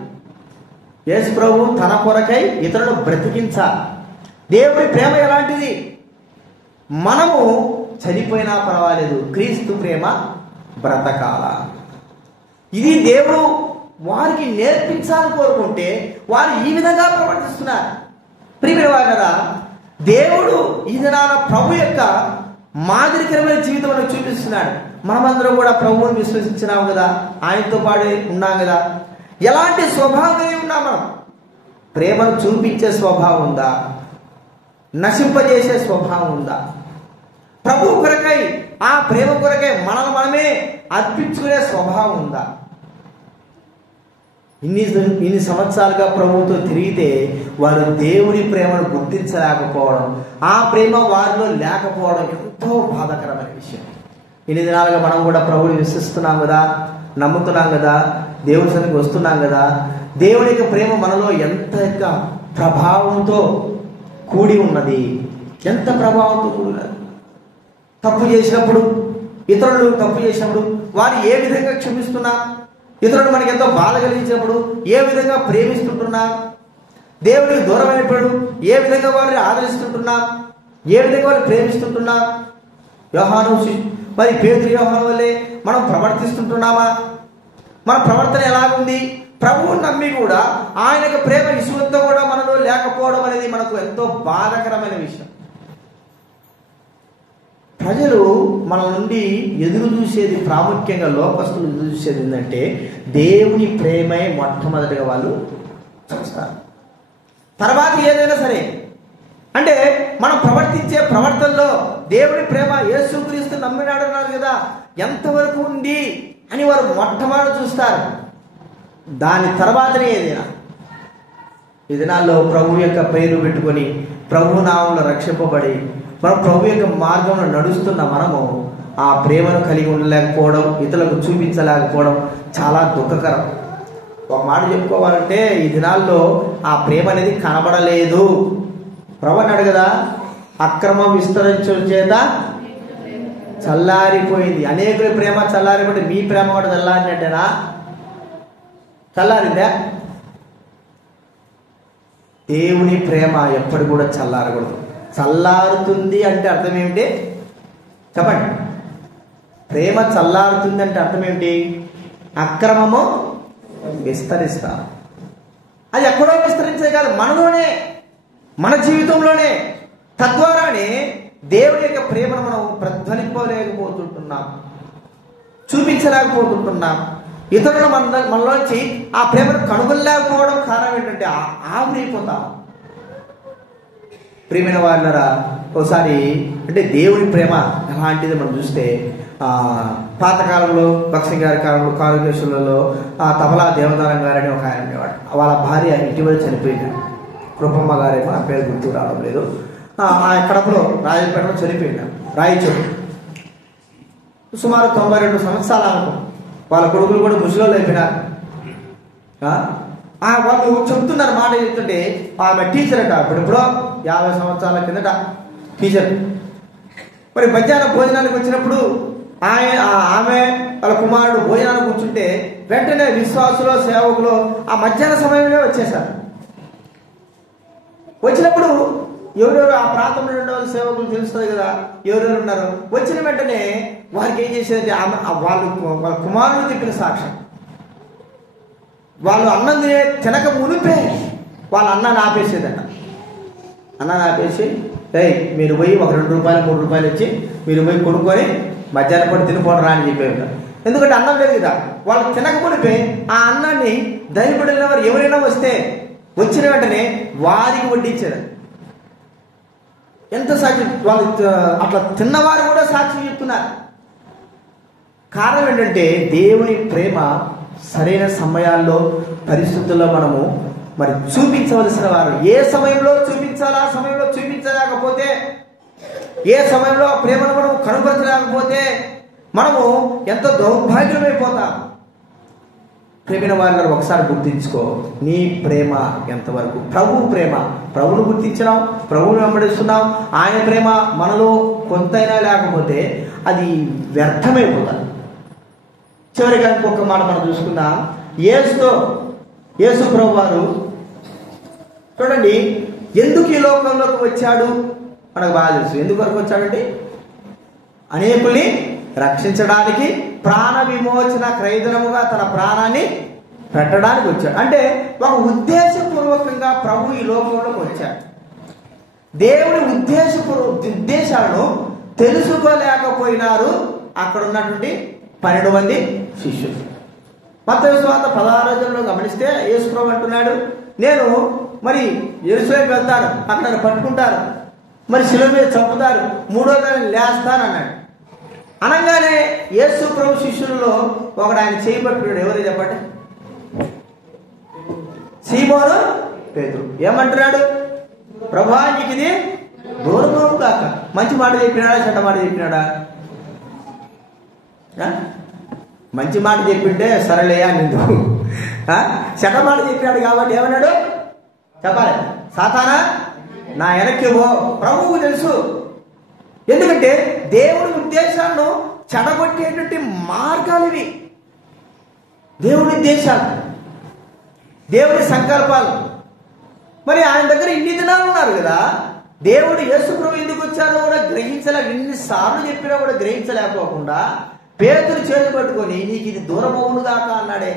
యేసు ప్రభు తన కొరకై ఇతరులను బ్రతికించాలి. దేవుడి ప్రేమ ఎలాంటిది? మనము చనిపోయినా పర్వాలేదు, క్రీస్తు ప్రేమ బ్రతకాల. ఇది దేవుడు వారికి నేర్పించాలని కోరుకుంటే వారు ఈ విధంగా ప్రవర్తిస్తున్నారు. ప్రియమైన వారా, దేవుడు ఈ దినాన ప్రభు యొక్క మాదిరికరమైన జీవితం చూపిస్తున్నాడు. మనమందరం కూడా ప్రభువుని విశ్వసించినాం కదా, ఆయనతో పాటు ఉన్నాం కదా. ఎలాంటి స్వభావం ఉన్నాం మనం? ప్రేమను చూపించే స్వభావం ఉందా? నశింపజేసే స్వభావం ఉందా? ప్రభు కొరకై, ఆ ప్రేమ కొరకై మనల్ని మనమే అర్పించుకునే స్వభావం ఉందా? ఇన్ని సంవత్సరాలుగా ప్రభువుతో తిరిగితే వారు దేవుడి ప్రేమను గుర్తించలేకపోవడం, ఆ ప్రేమ వారిలో లేకపోవడం ఎంతో బాధాకరమైన విషయం. ఇన్ని దినాలుగా మనం కూడా ప్రభువుని విశ్వసిస్తున్నాం కదా, నమ్ముతున్నాం కదా, దేవుడి సన్నిధికి వస్తున్నాం కదా. దేవుడి యొక్క ప్రేమ మనలో ఎంత యొక్క ప్రభావంతో కూడి ఉన్నది, ఎంత ప్రభావంతో కూడి ఉన్నది. తప్పు చేసినప్పుడు, ఇతరులు తప్పు చేసినప్పుడు వారు ఏ విధంగా క్షమిస్తున్నా, ఇతరులు మనకి ఎంతో బాధ కలిగించినప్పుడు ఏ విధంగా ప్రేమిస్తుంటున్నా, దేవుడికి దూరం అయినప్పుడు ఏ విధంగా వారిని ఆదరిస్తుంటున్నా, ఏ విధంగా వారిని ప్రేమిస్తుంటున్నా. యోహాను మరి పేతురు యోహాను వల్లే మనం ప్రవర్తిస్తుంటున్నామా? మన ప్రవర్తన ఎలాగుంది? ప్రభువుని నమ్మి కూడా ఆయనకు ప్రేమ విశ్వంతో కూడా మనలో లేకపోవడం అనేది మనకు ఎంతో బాధాకరమైన విషయం. ప్రజలు మన నుండి ఎదురు చూసేది, ప్రాముఖ్యంగా లోకస్తులు ఎదురు చూసేది ఏంటంటే దేవుని ప్రేమే మొట్టమొదటిగా వాళ్ళు చూస్తారు. తర్వాత ఏదైనా సరే, అంటే మనం ప్రవర్తించే ప్రవర్తనలో దేవుని ప్రేమ యేసుక్రీస్తు నమ్మినాడు అన్నారు కదా, ఎంతవరకు ఉంది అని వారు మొట్టమొదటి చూస్తారు. దాని తర్వాతనే ఏదైనా. ఈ దినాల్లో ప్రభు యొక్క పేరు పెట్టుకొని ప్రభు నామంలో రక్షింపబడి మనం ప్రభు యొక్క మార్గంలో నడుస్తున్న మనము ఆ ప్రేమను కలిగి ఉండలేకపోవడం, ఇతరులకు చూపించలేకపోవడం చాలా దుఃఖకరం. ఒక మాట చెప్పుకోవాలంటే ఈ దినాల్లో ఆ ప్రేమ అనేది కనబడలేదు. ప్రభు అన్నాడు కదా, అక్రమం విస్తరించడం చేత చల్లారిపోయింది. అనేకుల ప్రేమ చల్లారిపోతే మీ ప్రేమ కూడా చల్లారినట్టేనా? చల్లారిందా? దేవుని ప్రేమ ఎప్పుడు కూడా చల్లారకూడదు. చల్లారుతుంది అంటే అర్థం ఏమిటి చెప్పండి? ప్రేమ చల్లారుతుంది అంటే అర్థం ఏమిటి? అక్రమము విస్తరిస్తాను. అది ఎక్కడో విస్తరించే కాదు, మనలోనే, మన జీవితంలోనే. తద్వారానే దేవుడి యొక్క ప్రేమను మనం ప్రజ్వలింపలేకపోతుంటున్నాం, చూపించలేకపోతుంటున్నాం. ఇతరులు మనలోంచి ఆ ప్రేమను కనుగొనలేకపోవడం కారణం ఏంటంటే ఆవిరైపోతాం. ప్రియమైన వాళ్ళరా, ఒకసారి అంటే దేవుని ప్రేమ ఎలాంటిది మనం చూస్తే, పాతకాలంలో భక్సింగ్ గారి కాలంలో కాలుకేశ్వరులలో తబలా దేవదానం గారని ఒక ఆయన ఉండేవాడు. వాళ్ళ భార్య ఇటీవల చనిపోయింది. కృపమ్మ గారేమో ఆ పేరు గుర్తు రావడం లేదు. కడపలో రాజపేటలో చనిపోయినాడు. రాయిచోడు సుమారు 92 సంవత్సరాల అనుకో. వాళ్ళ కొడుకులు కూడా ముసలోళ్ళు అయిపోయినారు. వాళ్ళు చెప్తున్నారు, మాట చెప్తుంటే ఆమె టీచర్ అట. ఇప్పుడెప్పుడో 50 సంవత్సరాల కిందట టీచర్. మరి మధ్యాహ్నం భోజనానికి వచ్చినప్పుడు ఆమె వాళ్ళ కుమారుడు భోజనానికి కూర్చుంటే వెంటనే విశ్వాసులో సేవకులు ఆ మధ్యాహ్న సమయంలో వచ్చేసారు. వచ్చినప్పుడు ఎవరెవరు ఆ ప్రాంతంలో ఉండే వాళ్ళ సేవకులు తెలుస్తుంది కదా, ఎవరెవరు ఉన్నారు. వచ్చిన వెంటనే వారికి ఏం చేసేది, వాళ్ళ కుమారుడు చెప్పిన సాక్ష్యం. వాళ్ళు అన్నం తినక మునిపే వాళ్ళ అన్నాన్ని ఆపేసేదట. అన్నాన్ని ఆపేసి, మీరు పోయి ఒక 2 రూపాయలు 3 రూపాయలు ఇచ్చి మీరు పోయి కొనుక్కొని మధ్యాహ్నం పూట తినిపోడరా అని చెప్పేవారు. ఎందుకంటే అన్నం లేదు కదా. వాళ్ళు తినక మునిపే ఆ అన్నాన్ని దయపడిన వారు ఎవరైనా వస్తే వచ్చిన వెంటనే వారికి వడ్డించారు. ఎంత సాక్షి, వాళ్ళు అట్లా తిన్నవారు కూడా సాక్షి చెప్తున్నారు. కారణం ఏంటంటే దేవుని ప్రేమ సరైన సమయాల్లో పరిస్థితుల్లో మనము మరి చూపించవలసిన వారు. ఏ సమయంలో చూపించాలో ఆ సమయంలో చూపించలేకపోతే, ఏ సమయంలో ఆ ప్రేమను మనం కనుపరచలేకపోతే మనము ఎంతో దౌర్భాగ్యమైపోతాం. ప్రేమైన వారిని ఒకసారి గుర్తించుకో, నీ ప్రేమ ఎంతవరకు. ప్రభు ప్రేమ, ప్రభువును గుర్తించినాం, ప్రభువును వెంబడిస్తున్నాం. ఆయన ప్రేమ మనలో కొంతైనా లేకపోతే అది వ్యర్థమైపోతుంది. చివరిగా ఇంకొక మాట మనం చూసుకుందాం. యేసు ప్రభు వారు చూడండి, ఎందుకు ఈ లోకంలోకి వచ్చాడు మనకు బాగా తెలుసు. ఎందుకు వరకు వచ్చాడంటే అనేకుల్ని రక్షించడానికి, ప్రాణ విమోచన క్రయధనముగా తన ప్రాణాన్ని పెట్టడానికి వచ్చాడు. అంటే ఒక ఉద్దేశపూర్వకంగా ప్రభు ఈ లోకంలోకి వచ్చాడు. దేవుని ఉద్దేశాలను తెలుసుకోలేకపోయినారు అక్కడ ఉన్నటువంటి 12 మంది శిష్యులు. మత్తయి సువార్త 16వ గమనిస్తే యేసు ప్రభు అంటున్నాడు, నేను మరి యెరూషలేముకు వెళ్తాను, అక్కడ నన్ను పట్టుకుంటారు, మరి శిలువ మీద చంపుతారు, 3వ దినం లేస్తాను అన్నాడు. అనగానే యేసు ప్రభు శిష్యులలో ఒకడు ఆయన చేయి పట్టుకున్నాడు. ఎవరు చెప్పండి? సీమోను పేతురు. ఏమంటున్నాడు? ప్రభా, నీకు ఇది దూరము కాక. మంచి మాట చెప్పినాడా, చెడ్డ మాట చెప్పినాడా? మంచి మాట చెప్పింటే సరేలేయా నిందు. చెడ్డ మాట చెప్పినాడు కాబట్టి ఏమన్నాడు చెప్పాలి, సాతానా నా వెనక్కి పో. ప్రభువుకు తెలుసు. ఎందుకంటే దేవుడి ఉద్దేశాలను చెడగొట్టేటువంటి మార్గాలు ఇవి. దేవుడి ఉద్దేశాలు, దేవుడి సంకల్పాలు. మరి ఆయన దగ్గర ఇన్ని దినాలు ఉన్నారు కదా, దేవుడు యేసు ప్రభు ఎందుకు వచ్చారో కూడా ఎన్నిసార్లు చెప్పినా కూడా గ్రహించలేకపోకుండా పేతురు చేతులు పట్టుకొని నీకు ఇది దూరమవును దాకా అన్నాడే.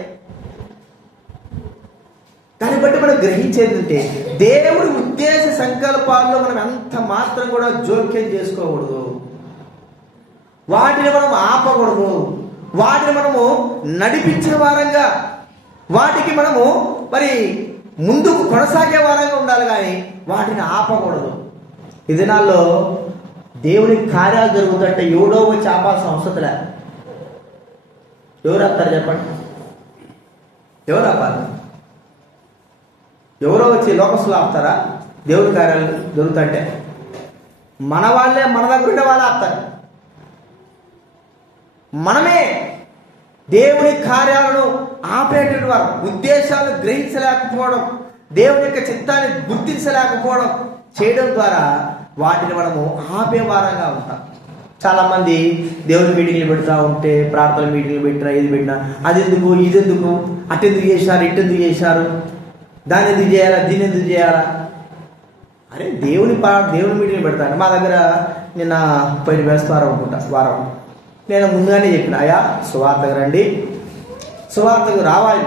దాన్ని బట్టి మనం గ్రహించేది అంటే దేవుడి ఉద్దేశ సంకల్పాల్లో మనం ఎంత మాత్రం కూడా జోక్యం చేసుకోకూడదు, వాటిని మనం ఆపకూడదు, వాటిని మనము నడిపించే వారంగా, వాటికి మనము మరి ముందుకు కొనసాగే వారంగా ఉండాలి, కానీ వాటిని ఆపకూడదు. ఈ దినాల్లో దేవుని కార్యాలు జరుగుతుంటే ఎవడో వచ్చి ఆపాల్సిన అవసరం లే. ఎవరు ఆపుతారు చెప్పండి? ఎవరు ఆపాలి? ఎవరో వచ్చి లోకస్తులు ఆపుతారా? దేవుని కార్యాలు జరుగుతుంటే మన వాళ్ళే, మన దగ్గర ఉండే వాళ్ళు ఆపుతారు. మనమే దేవుని కార్యాలను ఆపేటువంటి వారు, ఉద్దేశాలను గ్రహించలేకపోవడం, దేవుని యొక్క చిత్తాన్ని గుర్తించలేకపోవడం చేయడం ద్వారా వాటిని మనము ఆపేవారంగా ఉంటాం. చాలా మంది దేవుని మీటింగ్లు పెడతా ఉంటే, ప్రార్థన మీటింగ్లు పెట్టినా, ఇది పెట్టినా, అది ఎందుకు, ఇది ఎందుకు, అటెందుకు చేశారు, ఇటెందుకు చేశారు, దాన్ని ఎందుకు చేయాలా, దీన్ని ఎందుకు చేయాలా? అరే దేవుని మీటింగ్లు పెడతాను. మా దగ్గర నిన్న పోయిన వేస్తారు అనుకుంటా వారం. నేను ముందుగానే చెప్పిన, అయ్యా సువార్తకు రండి, సువార్తకు రావాలి,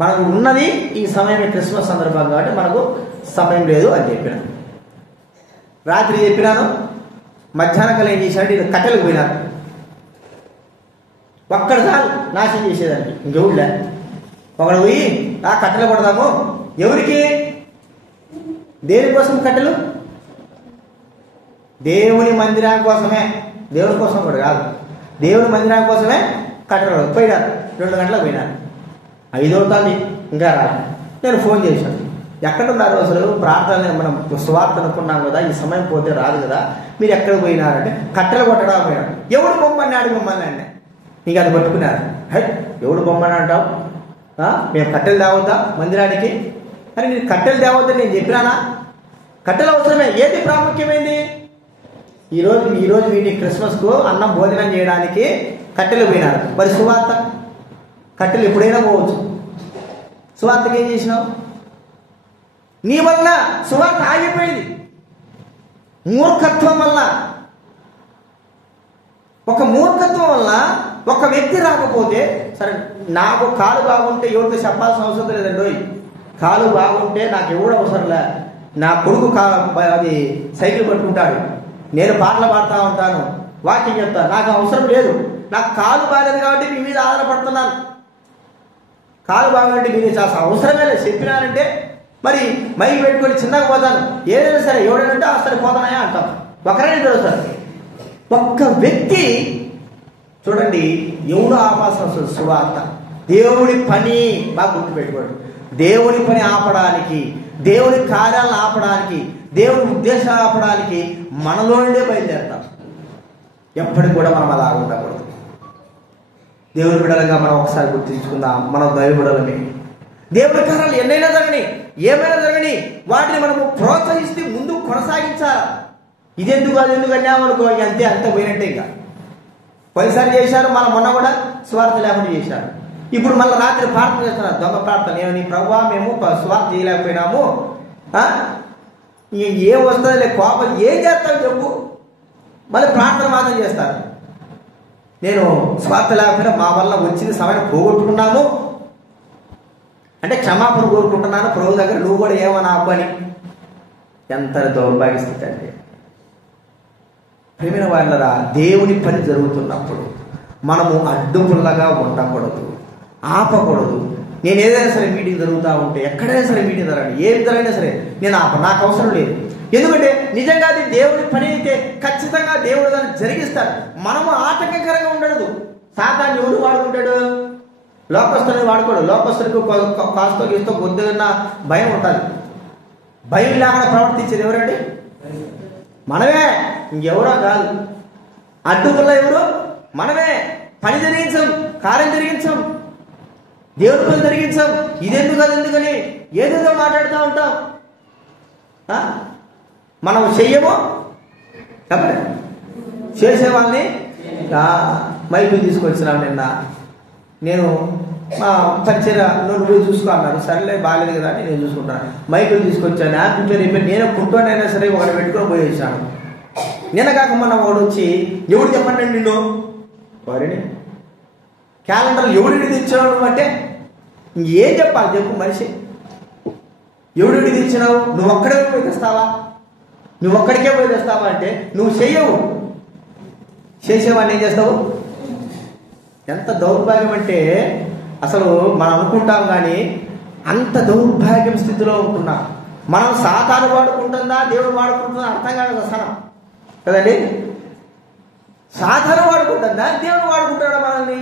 మనకు ఉన్నది ఈ సమయం క్రిస్మస్ సందర్భం కాబట్టి మనకు సమయం లేదు అని చెప్పినాను. రాత్రి చెప్పినాను, మధ్యాహ్నం కల్లా ఏం చేశాడు, ఇది కట్టెలకు పోయినారు. ఒక్కడ చాలు నాశనం చేసేదానికి, ఇంకెవుడులే. ఒకడు పోయి ఆ కట్టెలు కొడదాము. ఎవరికి? దేనికోసం కట్టెలు? దేవుని మందిరాని కోసమే. దేవుని కోసం కూడా కాదు, దేవుని మందిరాని కోసమే కట్టెలు పోయినారు. 2 గంటలకు పోయినారు. 5 అవుతుంది, ఇంకా రాలి. నేను ఫోన్ చేశాను, ఎక్కడున్నారు అసలు? ప్రార్థన మనం సువార్త అనుకున్నాం కదా, ఈ సమయం పోతే రాదు కదా, మీరు ఎక్కడ పోయినారంటే కట్టెలు కొట్టడా పోయినాడు. ఎవడు బొమ్మన్నాడు మిమ్మల్ని అంటే, నీకు అది పట్టుకున్నారు. హై, ఎవడు బొమ్మని అంటావు? మేము కట్టెలు తేవద్దా మందిరానికి? అని నేను కట్టెలు తేవద్దని నేను చెప్పినానా? కట్టెలు అవసరమే. ఏది ప్రాముఖ్యమైంది? ఈరోజు వీటి క్రిస్మస్కు అన్నం భోజనం చేయడానికి కట్టెలు పోయినారు. మరి సువార్త కట్టెలు ఎప్పుడైనా పోవచ్చు. సువార్తకి ఏం చేసినావు? నీ వల్ల సువార్త ఆగిపోయింది. మూర్ఖత్వం వల్ల, ఒక మూర్ఖత్వం వల్ల ఒక వ్యక్తి రాకపోతే, సరే నాకు కాలు బాగుంటే ఎవరితో చెప్పాల్సిన అవసరం లేదండి. కాలు బాగుంటే నాకు ఎవడు అవసరంలే. నా కొడుకు అది సైకిల్ పట్టుకుంటాడు, నేను పాటలు పాడుతూ ఉంటాను, వాకింగ్ చెప్తాను, నాకు అవసరం లేదు. నాకు కాలు బాగలేదు కాబట్టి మీ మీద ఆధారపడుతున్నాను. కాలు బాగుంటే మీరు చాలా అవసరమే లేదు చెప్పినానంటే, మరి మైకి పెట్టుకొని చిన్నగా పోతాను. ఏదైనా సరే ఎవడైనా సరే పోతానయా అంటాం. ఒకరైనా తెలుస్తారు. ఒక్క వ్యక్తి చూడండి, ఎవడు ఆపాల్సిన అవసరం? సువార్త. దేవుడి పని బాగా గుర్తుపెట్టుకోండి. దేవుడి పని ఆపడానికి, దేవుడి కార్యాలను ఆపడానికి, దేవుడి ఉద్దేశాలు ఆపడానికి మనలో నుండే బయలుదేరుతాం. ఎప్పటికి కూడా మనం అలా ఉండకూడదు. దేవుడి బిడ్డలుగా మనం ఒకసారి గుర్తించుకుందాం, మనం దైవ బిడ్డలమే. దేవుడి కార్యాలు ఎన్నైనా జరగని, ఏమైనా జరగని, వాటిని మనము ప్రోత్సహిస్తే ముందుకు కొనసాగించాలి. ఇదెందుకు అదెందుకు అన్నామనుకో, అంతే అంత పోయినట్టే. ఇంకా పోయినసారి చేశారు, మొన్న కూడా స్వార్థ లేకుండా చేశారు. ఇప్పుడు మళ్ళీ రాత్రి ప్రార్థన చేస్తున్నారు, దొంగ ప్రార్థన. ఏమని? ప్రభువా, మేము స్వార్థ చేయలేకపోయినాము, ఏం వస్తుంది లే, కోపం ఏం చేస్తావు చెప్పు. మళ్ళీ ప్రార్థన మాత్రం చేస్తారు. నేను స్వార్థ లేకపోయినా మా వల్ల వచ్చిన సమయం పోగొట్టుకున్నాము అంటే క్షమాపణ కోరుకుంటున్నాను ప్రభు దగ్గర, నువ్వు కూడా ఏమన్నా అని. ఎంత దౌర్భాగ్య స్థితి అంటే. ప్రేమైన వాళ్ళరా, దేవుని పని జరుగుతున్నప్పుడు మనము అడ్డుపుల్లగా ఉండకూడదు, ఆపకూడదు. నేను ఏదైనా సరే మీటింగ్ జరుగుతూ ఉంటే, ఎక్కడైనా సరే మీటింగ్ జరగండి, ఏమి జరిగినా సరే నేను నాకు అవసరం లేదు. ఎందుకంటే నిజంగా అది దేవుడి పని అయితే ఖచ్చితంగా దేవుడు దాన్ని జరిగిస్తాడు. మనము ఆటంకకరంగా ఉండదు. సాతాన్ని ఎవరు వాడుకుంటాడు? లోకస్తుని వాడుకోడు. లోకస్తుడికి కాస్తో గీస్తో కొద్దిగా భయం ఉంటుంది. భయం లేకుండా ప్రవర్తించేది ఎవరండి? మనమే, ఇంకెవరో కాదు. అడ్డుకున్న ఎవరు? మనమే. పని జరిగించాం, కార్యం జరిగించాం, దేవుడి పని జరిగించాం. ఇదెందుకు అదెందుకని ఏదేదో మాట్లాడుతూ ఉంటాం. మనం చెయ్యము కాబట్టి చేసేవాళ్ళని మైకు తీసుకొచ్చినాం. నిన్న నేను మా పరిచయ నువ్వు చూసుకో అన్నారు. సరేలే, బాగాలేదు కదా అని నేను చూసుకుంటాను. మైకులు తీసుకొచ్చాను, యాపిల్ రిపేర్ నేను కుంటూనైనా సరే ఒకటి పెట్టుకొని పోయి వచ్చాను. నిన్న కాక మొన్న వాడు వచ్చి, ఎవడు చెప్పండి నిన్ను వారిని క్యాలెండర్లు ఎవడిని తెచ్చినావు అంటే ఏం చెప్పాలి చెప్పు? మనిషి ఎవడిని తెచ్చినావు? నువ్వు ఒక్కడే పోయి తెస్తావా? నువ్వు ఒక్కడికే పోయి తెస్తావా అంటే నువ్వు చెయ్యవు. చేసేవాడిని ఏం చేస్తావు? ఎంత దౌర్భాగ్యం అంటే అసలు మనం అనుకుంటాం కానీ అంత దౌర్భాగ్యం స్థితిలో ఉంటున్నాం. మనం సాతాను వాడుకుంటుందా దేవుడు వాడుకుంటుందా అర్థం కాదు అసలు కదండి. సాతాను వాడుకుంటుందా దేవుడు వాడుకుంటాడా మనల్ని?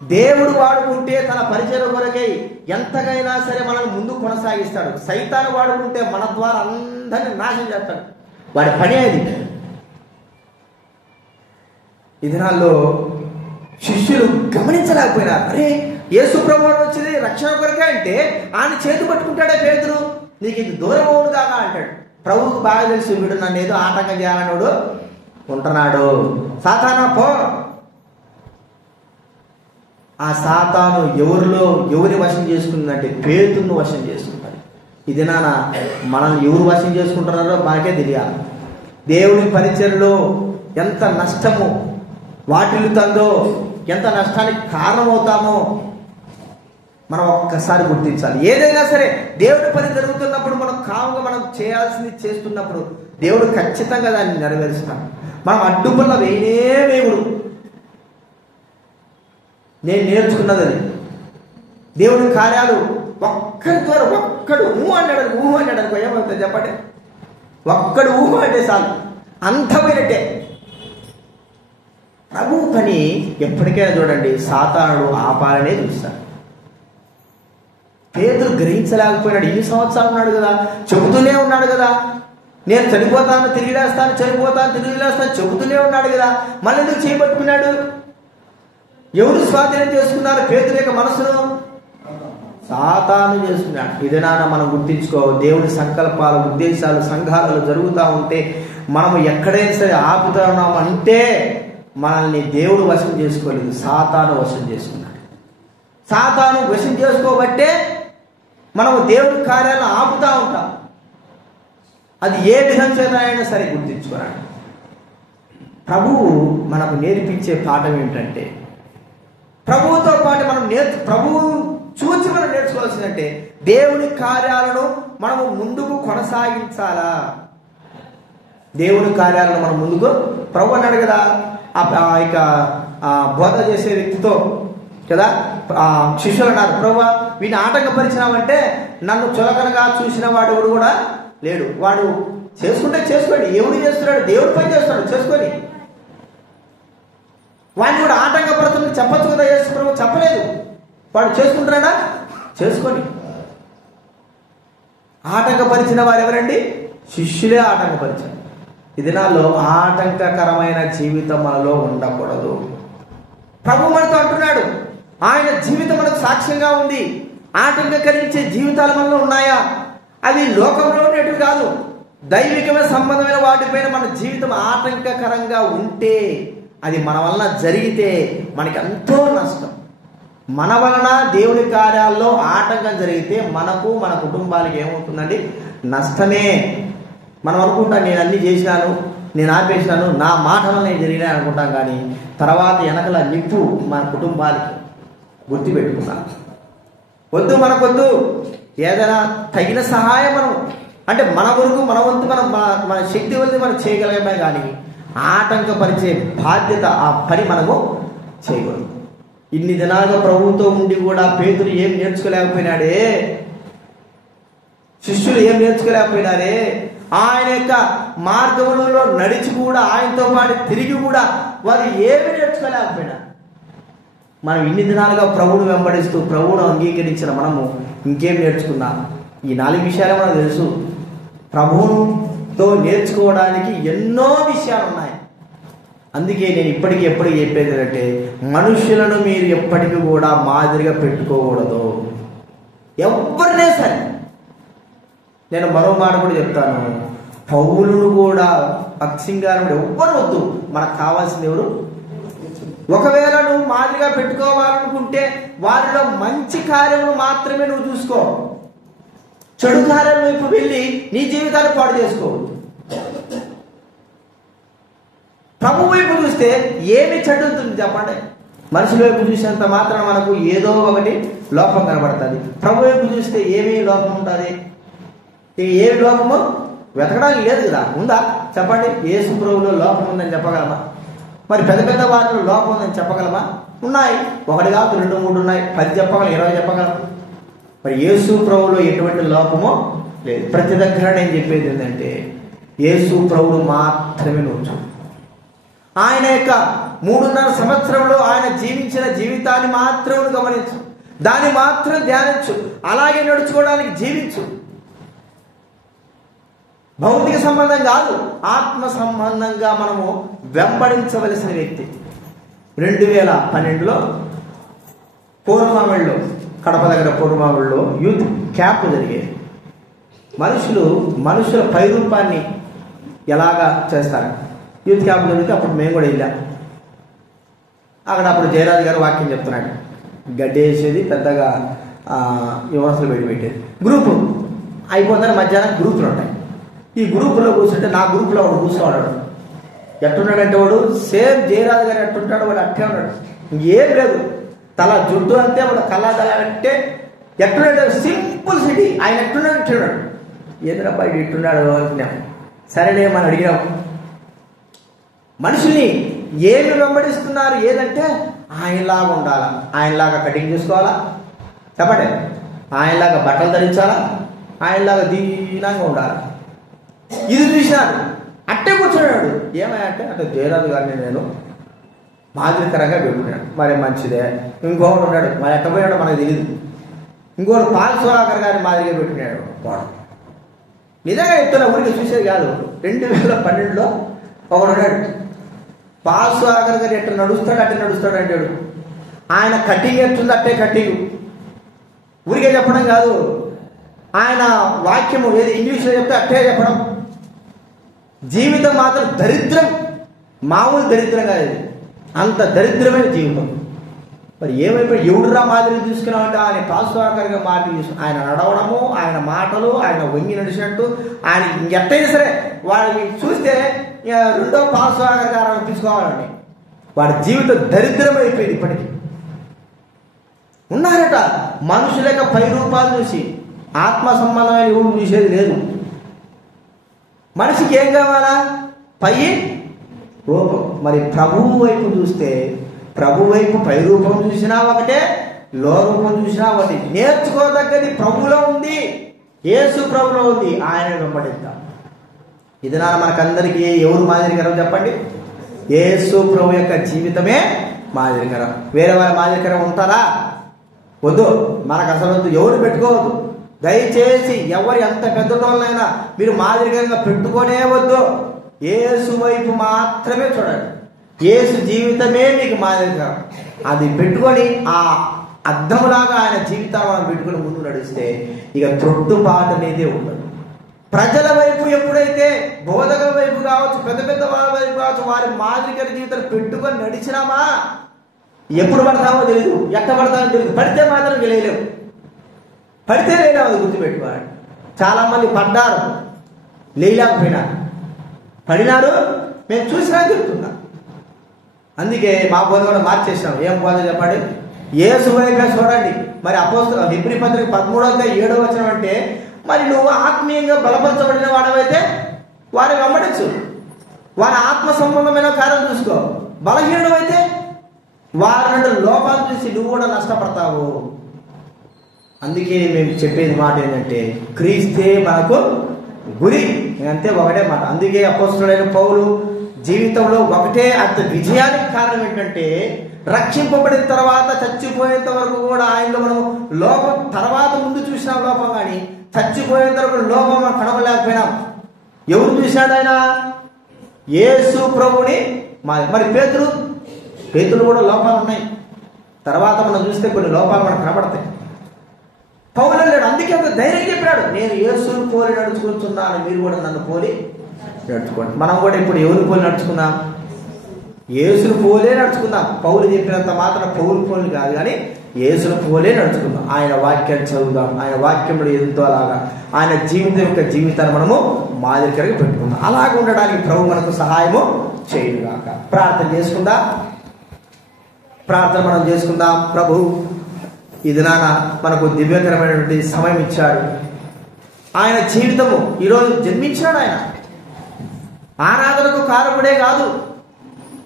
దేవుడు వాడుకుంటే తన పరిచయం కొరకై ఎంతకైనా సరే మనల్ని ముందు కొనసాగిస్తాడు. సైతాను వాడుకుంటే మన ద్వారా అందరినీ నాశనం చేస్తాడు. వాడి పని అది. ఈ దినాల్లో శిష్యులు గమనించలేకపోయినారు. అరే, యేసు ప్రభువు వచ్చింది రక్షణ కొరకే అంటే ఆయన చేతి పట్టుకుంటాడే పేతురు, నీకు ఇది దూరం అవును కాక అంటాడు. ప్రభువుకు బాగా తెలుసు వీడు నన్ను ఏదో ఆటంకం చేయాలన్నాడు ఉంటున్నాడు. సాతానా పో. ఆ సాతాను ఎవరి వశం చేసుకుందంటే పేతురును వశం చేసుకుంటాడు. ఇది నాన్న మనల్ని ఎవరు వశం చేసుకుంటున్నారో మాకే తెలియాలి. దేవుని పరిచర్లో ఎంత నష్టము వాటిల్లుతుందో, ఎంత నష్టానికి కారణమవుతామో మనం ఒక్కసారి గుర్తించాలి. ఏదైనా సరే దేవుడి పని జరుగుతున్నప్పుడు మనం కాముగా మనం చేయాల్సింది చేస్తున్నప్పుడు దేవుడు ఖచ్చితంగా దాన్ని నెరవేరుస్తాడు. మనం అడ్డుపల్ల వేయడు. నేను నేర్చుకున్నది అది. దేవుడి కార్యాలు ఒక్కడి ద్వారా ఒక్కడు అన్నాడు అనుకో, ఏమవుతుంది చెప్పండి? ఒక్కడు అంటే చాలు, అంతమైనట్టే. ప్రభు పని ఎప్పటికైనా చూడండి, సాతానుడు ఆపాలనే చూస్తాడు. పేతురు గ్రహించలేకపోయినాడు. ఇన్ని సంవత్సరాలు ఉన్నాడు కదా, చెబుతూనే ఉన్నాడు కదా, నేను చనిపోతాను తిరిగి లేస్తాను, చనిపోతాను తిరిగి లేస్తాను చెబుతూనే ఉన్నాడు కదా, మళ్ళీ ఎందుకు చేయబట్టుకున్నాడు? ఎవరు స్వాధీనం చేసుకున్నారు పేతురు యొక్క మనసును? సాతాను చేసుకున్నాడు. ఇదేనా మనం గుర్తించుకో. దేవుడి సంకల్పాలు, ఉద్దేశాలు సంఘాలలో జరుగుతూ ఉంటే మనం ఎక్కడైనా సరే ఆపుతున్నాం అంటే మనల్ని దేవుడు వశం చేసుకోలేదు, సాతాను వశం చేసుకున్నాడు. సాతాను వశం చేసుకోబట్టే మనము దేవుడి కార్యాలను ఆపుతూ ఉంటాం. అది ఏ విధం చేత అయినా సరే గుర్తించుకోరాడు. ప్రభువు మనకు నేర్పించే పాఠం ఏమిటంటే, ప్రభువుతో పాటు మనం ప్రభువు చూచి మనం నేర్చుకోవాల్సిందంటే దేవుని కార్యాలను మనము ముందుకు కొనసాగించాలా. దేవుని కార్యాలను మనం ముందుకు, ప్రభు అన్నాడు కదా ఇక బోధ చేసే వ్యక్తితో కదా, శిష్యులు అన్నారు, ప్రభు వీడిని ఆటంకపరిచినామంటే నన్ను చులకనగా చూసిన వాడు కూడా లేడు. వాడు చేసుకుంటే చేసుకోండి, ఎవడు చేస్తున్నాడు? దేవుడు పని చేస్తున్నాడు, చేసుకొని. వాడిని కూడా ఆటంకపరుతుంది చెప్పచ్చు కదా యేసు ప్రభు, చెప్పలేదు. వాడు చేసుకుంటున్నాడా? చేసుకొని. ఆటంకపరిచిన వారు ఎవరండి? శిష్యులే ఆటంకపరిచారు. ఈ దినాల్లో ఆటంకకరమైన జీవితం మనలో ఉండకూడదు. ప్రభు మనతో అంటున్నాడు, ఆయన జీవితం మనకు సాక్ష్యంగా ఉంది. ఆటంకకరించే జీవితాలు మనలో ఉన్నాయా? అవి లోకంలో ఉండేటివి కాదు, దైవికమైన సంబంధమైన వాటిపైన మన జీవితం ఆటంకకరంగా ఉంటే, అది మన వలన జరిగితే మనకి ఎంతో నష్టం. మన వలన దేవుని కార్యాల్లో ఆటంకం జరిగితే మనకు, మన కుటుంబాలకు ఏమవుతుందండి? నష్టమే. మనం అనుకుంటాం నేను అన్ని చేసినాను, నేను ఆపేసినాను, నా మాట వల్ల నేను జరిగినాయి అనుకుంటాం. కానీ తర్వాత వెనకల నిప్పు మన కుటుంబాలకి. గుర్తుపెట్టుకున్నాం. వద్దు, మనకొద్దు. ఏదైనా తగిన సహాయం మనం అంటే మన వరకు మన వంతు మన శక్తి వల్ల మనం చేయగలమే, కానీ ఆటంకపరిచే బాధ్యత ఆ పని మనము చేయకూడదు. ఇన్ని దినాలుగా ప్రభువుతో ఉండి కూడా పేతురు ఏం నేర్చుకోలేకపోయినాడే, శిష్యులు ఏం నేర్చుకోలేకపోయినారే, ఆయన యొక్క మార్గంలో నడిచి కూడా ఆయనతో పాటు తిరిగి కూడా వారు ఏమి నేర్చుకోలేకపోయినారు. మనం ఇన్ని దినాలుగా ప్రభువును వెంబడిస్తూ ప్రభువును అంగీకరించిన మనము ఇంకేం నేర్చుకున్నాం? ఈ 4 విషయాలే మనకు తెలుసు. ప్రభువుతో నేర్చుకోవడానికి ఎన్నో విషయాలు ఉన్నాయి. అందుకే నేను ఇప్పటికీ ఎప్పటికీ చెప్పేది ఏంటంటే, మనుషులను మీరు ఎప్పటికీ కూడా మాదిరిగా పెట్టుకోకూడదు. ఎవరినే సరే. నేను మరో మాట కూడా చెప్తాను, పౌలును కూడా పక్షింగాను ఎవ్వరు వద్దు. మనకు కావాల్సింది ఎవరు? ఒకవేళ నువ్వు మాదిరిగా పెట్టుకోవాలనుకుంటే వారిలో మంచి కార్యములు మాత్రమే నువ్వు చూసుకో. చెడు కార్యాల వైపు వెళ్ళి నీ జీవితాన్ని పాడు చేసుకోవద్దు. ప్రభు వైపు చూస్తే ఏమి చెడు ఉంటుంది చెప్పండి? మనుషుల వైపు చూసేంత మాత్రం మనకు ఏదో ఒకటి లోపం కనబడుతుంది. ప్రభు వైపు చూస్తే ఏమి లోపం ఉంటుంది? ఏమి లోపము వెతకడానికి లేదు కదా. ఉందా చెప్పండి? యేసు ప్రభువులో లోపం ఉందని చెప్పగలమా? మరి పెద్ద పెద్ద వాటిలో లోపం ఉందని చెప్పగలమా? ఉన్నాయి. 1 కాదు 2, 3 ఉన్నాయి. 10 చెప్పగలం, 20 చెప్పగలం. మరి యేసు ప్రభువులో ఎటువంటి లోపమో లేదు. ప్రతి దగ్గర నేను చెప్పేది ఏంటంటే, యేసు ప్రభువు మాత్రమే నువ్వు. ఆయన యొక్క 3.5 సంవత్సరంలో ఆయన జీవించిన జీవితాన్ని మాత్రం గమనించు, దాన్ని మాత్రం ధ్యానించు, అలాగే నడుచుకోవడానికి జీవించు. భౌతిక సంబంధం కాదు, ఆత్మ సంబంధంగా మనము వెంబడించవలసిన వ్యక్తి. 2012లో పూర్వమావిడిలో, కడప దగ్గర పూర్వమావిడిలో యూత్ క్యాంప్ జరిగేది. మనుషుల పైరూపాన్ని ఎలాగా చేస్తారు? యూత్ క్యాంప్ జరిగితే అప్పుడు మేము కూడా వెళ్ళాం. అక్కడ అప్పుడు జయరాజు గారు వాక్యం చెప్తున్నాడు. గడ్డి వేసేది, పెద్దగా యువనసులు పెట్టేది. గ్రూపు అయిపోతారు, మధ్యాహ్నం గ్రూపులు ఉంటాయి. ఈ గ్రూపులో కూర్చుంటే నా గ్రూపులో వాడు కూర్చోవాడు. ఎట్టున్నాడంటే వాడు సేమ్ జయరాజు గారు ఎట్టుంటాడు, వాడు అట్టే ఉన్నాడు. ఏం లేదు. తల జుట్టు అంతే మన కళ్ళ అంటే ఎట్టున్నాడు, సింపుల్ సిటీ. ఆయన ఎట్టున్నాడు ఇట్టున్నాడు, ఎదురబ్బా ఇట్టున్నాడు అనుకున్నాం. సరేనే మనం అడిగినాం. మనుషుల్ని ఏమి వెంబడిస్తున్నారు? ఏదంటే ఆయనలాగా ఉండాలా, ఆయనలాగా కటింగ్ చేసుకోవాలా, చెప్పండి, ఆయనలాగా బట్టలు ధరించాలా, ఆయనలాగా దీనంగా ఉండాలి. ఇది చూసినాడు, అట్టే కూర్చున్నాడు. ఏమంటే అంటే జయరాజు గారిని నేను మాదిరికరంగా పెట్టుకున్నాడు. మరి మంచిదే. ఇంకొకడు ఉన్నాడు, మరి ఎట్ట పోయాడో మనకు తెలియదు. ఇంకోటి పాల్ సుధాకర్ గారిని మాదిరిగా పెట్టుకున్నాడు. వాడు నిజంగా చెప్తున్నా, ఊరికి చూసేది కాదు. 2012లో ఒకడు ఉన్నాడు, పాల్ సుధాకర్ గారు ఎట్లా నడుస్తాడు అట్టే నడుస్తాడు అంటాడు. ఆయన కటింగ్ ఎట్టుంది అట్టే కటింగ్. ఊరికే చెప్పడం కాదు, ఆయన వాక్యము ఏది ఇంగ్లీష్లో చెప్తే అట్టే చెప్పడం. జీవితం మాత్రం దరిద్రం, మామూలు దరిద్రం కాదు, అంత దరిద్రమైన జీవితం. మరి ఏమైపోయి ఎవడురా మాదిరి తీసుకున్నామంటే ఆయన పాస్వాకర్గా మాదిరి తీసుకుని ఆయన నడవడము, ఆయన మాటలు, ఆయన వంగి నడిచినట్టు, ఆయన ఎట్టయినా సరే వాడిని చూస్తే రెండో పాస్వాకర్ గారు తీసుకోవాలండి. వాడి జీవితం దరిద్రం అయిపోయింది. ఇప్పటికీ ఉన్నారట మనుషుల యొక్క పై రూపాలు చూసి, ఆత్మ సంబంధమైన ఎవరు చూసేది లేదు. మనిషికి ఏం కావాలా? పై రూపం. మరి ప్రభువు వైపు చూస్తే, ప్రభు వైపు పై రూపం చూసినా ఒకటే, లో రూపం చూసినా ఒకటి. నేర్చుకోదగ్గది ప్రభువులో ఉంది, యేసు ప్రభులో ఉంది. ఆయన వెంబడిద్దాం. ఇది నా మనకందరికీ ఎవరు మాదిరికరం చెప్పండి? యేసు ప్రభు యొక్క జీవితమే మాదిరికరం. వేరే వాళ్ళ మాదిరికరం ఉంటారా? వద్దు, మనకు అసలు వద్దు, ఎవరు పెట్టుకోవద్దు. దయచేసి ఎవరు ఎంత పెద్దతోళ్ళైనా మీరు మాదిరికరంగా పెట్టుకోనే వద్దు. యేసు వైపు మాత్రమే చూడండి. యేసు జీవితమే మీకు మాదిరికరం. అది పెట్టుకొని ఆ అద్దములాగా ఆయన జీవితాన్ని మనం పెట్టుకుని ముందు నడిస్తే ఇక త్రొట్టుపాటు అనేది ఉండదు. ప్రజల వైపు ఎప్పుడైతే, బోధకుల వైపు కావచ్చు, పెద్ద పెద్ద వాళ్ళ వైపు కావచ్చు, వారి మాదిరికర జీవితాన్ని పెట్టుకొని నడిచినామా ఎప్పుడు పడతామో తెలియదు, ఎట్ట పడతామో తెలియదు. పడితే మాత్రం గెలేయలేము, పడితే లేలేము, అది గుర్తుపెట్టుకోవాలి. చాలా మంది పడ్డారు, లేయలేకపోయినారు. పడినారు, మేము చూసినా చెప్తున్నా. అందుకే మా బోధ కూడా మార్చేసాం. ఏం బోధ చెప్పండి? యేసు వైపే చూడండి. మరి అపోస్తలుల హెబ్రీ పత్రిక 13:7 అంటే మరి నువ్వు ఆత్మీయంగా బలపరచబడిన వాడవైతే వారిని వెంబడించు, వారి ఆత్మ సంబంధమైన కార్యం చూసుకో. బలహీనుడు అయితే వారి నుండి లోపాలు చూసి నువ్వు కూడా నష్టపడతావు. అందుకే మేము చెప్పేది మాట ఏంటంటే క్రీస్తే మనకు గురి, అంతే, ఒకటే మాట. అందుకే అపోస్తలుడైన పౌలు జీవితంలో ఒకటే అంత విజయానికి కారణం ఏంటంటే రక్షింపబడిన తర్వాత చచ్చిపోయేంత వరకు కూడా ఆయనలో మనం లోపం, తర్వాత ముందు చూసినా లోపం, కానీ చచ్చిపోయేంత వరకు లోపం మనం కనవలేకపోయినాం. ఎవరు చూశాడు? ఆయన యేసు ప్రభుని. మరి పేతురు కూడా లోపాలు ఉన్నాయి. తర్వాత మనం చూస్తే కొన్ని లోపాలు మనకు కనబడతాయి. పౌలు లేడు, అందుకే ఒక ధైర్యం చెప్పాడు, నేను యేసుని పోలి నడుచుకుంటున్నాను, మీరు కూడా నన్ను పోలి నడుచుకోండి. మనం కూడా ఇప్పుడు ఎవరిని పోలి నడుచుకుందాం? యేసుని పోలే నడుచుకుందాం. పౌలు చెప్పినంత మాత్రం పౌలు పోలి కాదు, కానీ యేసుని పోలే నడుచుకుందాం. ఆయన వాక్యాన్ని చదువుదాం, ఆయన వాక్యంలో ఎంతో అలాగా ఆయన జీవితాన్ని మనము మాదిరికరంగా పెట్టుకుందాం. అలాగ ఉండడానికి ప్రభు మనకు సహాయము చేయుగాక. ప్రార్థన మనం చేసుకుందాం. ప్రభు ఈ దినాన మనకు దివ్యకరమైనటువంటి సమయం ఇచ్చాడు. ఆయన జీవితము ఈరోజు జన్మించాడు. ఆయన ఆరాధనకు కారకుడే కాదు,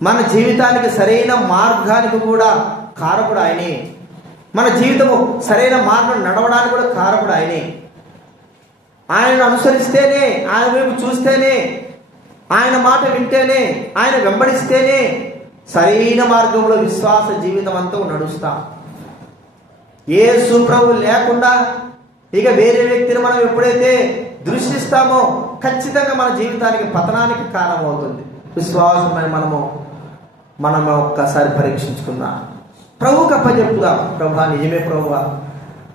మన జీవితానికి సరైన మార్గానికి కూడా కారకుడు ఆయనే. మన జీవితము సరైన మార్గం నడవడానికి కూడా కారకుడు ఆయనే. ఆయనను అనుసరిస్తేనే, ఆయన వైపు చూస్తేనే, ఆయన మాట వింటేనే, ఆయన వెంబడిస్తేనే సరైన మార్గంలో విశ్వాస జీవితం అంతా నడుస్తాం. యేసు ప్రభు లేకుండా ఇక వేరే వ్యక్తిని మనం ఎప్పుడైతే దృష్టిస్తామో ఖచ్చితంగా మన జీవితానికి పతనానికి కారణమవుతుంది. విశ్వాసమని మనం ఒక్కసారి పరీక్షించుకుందాం. ప్రభువుకి అప్పచెప్పుదాం. ప్రభువా, నిజమే ప్రభువా,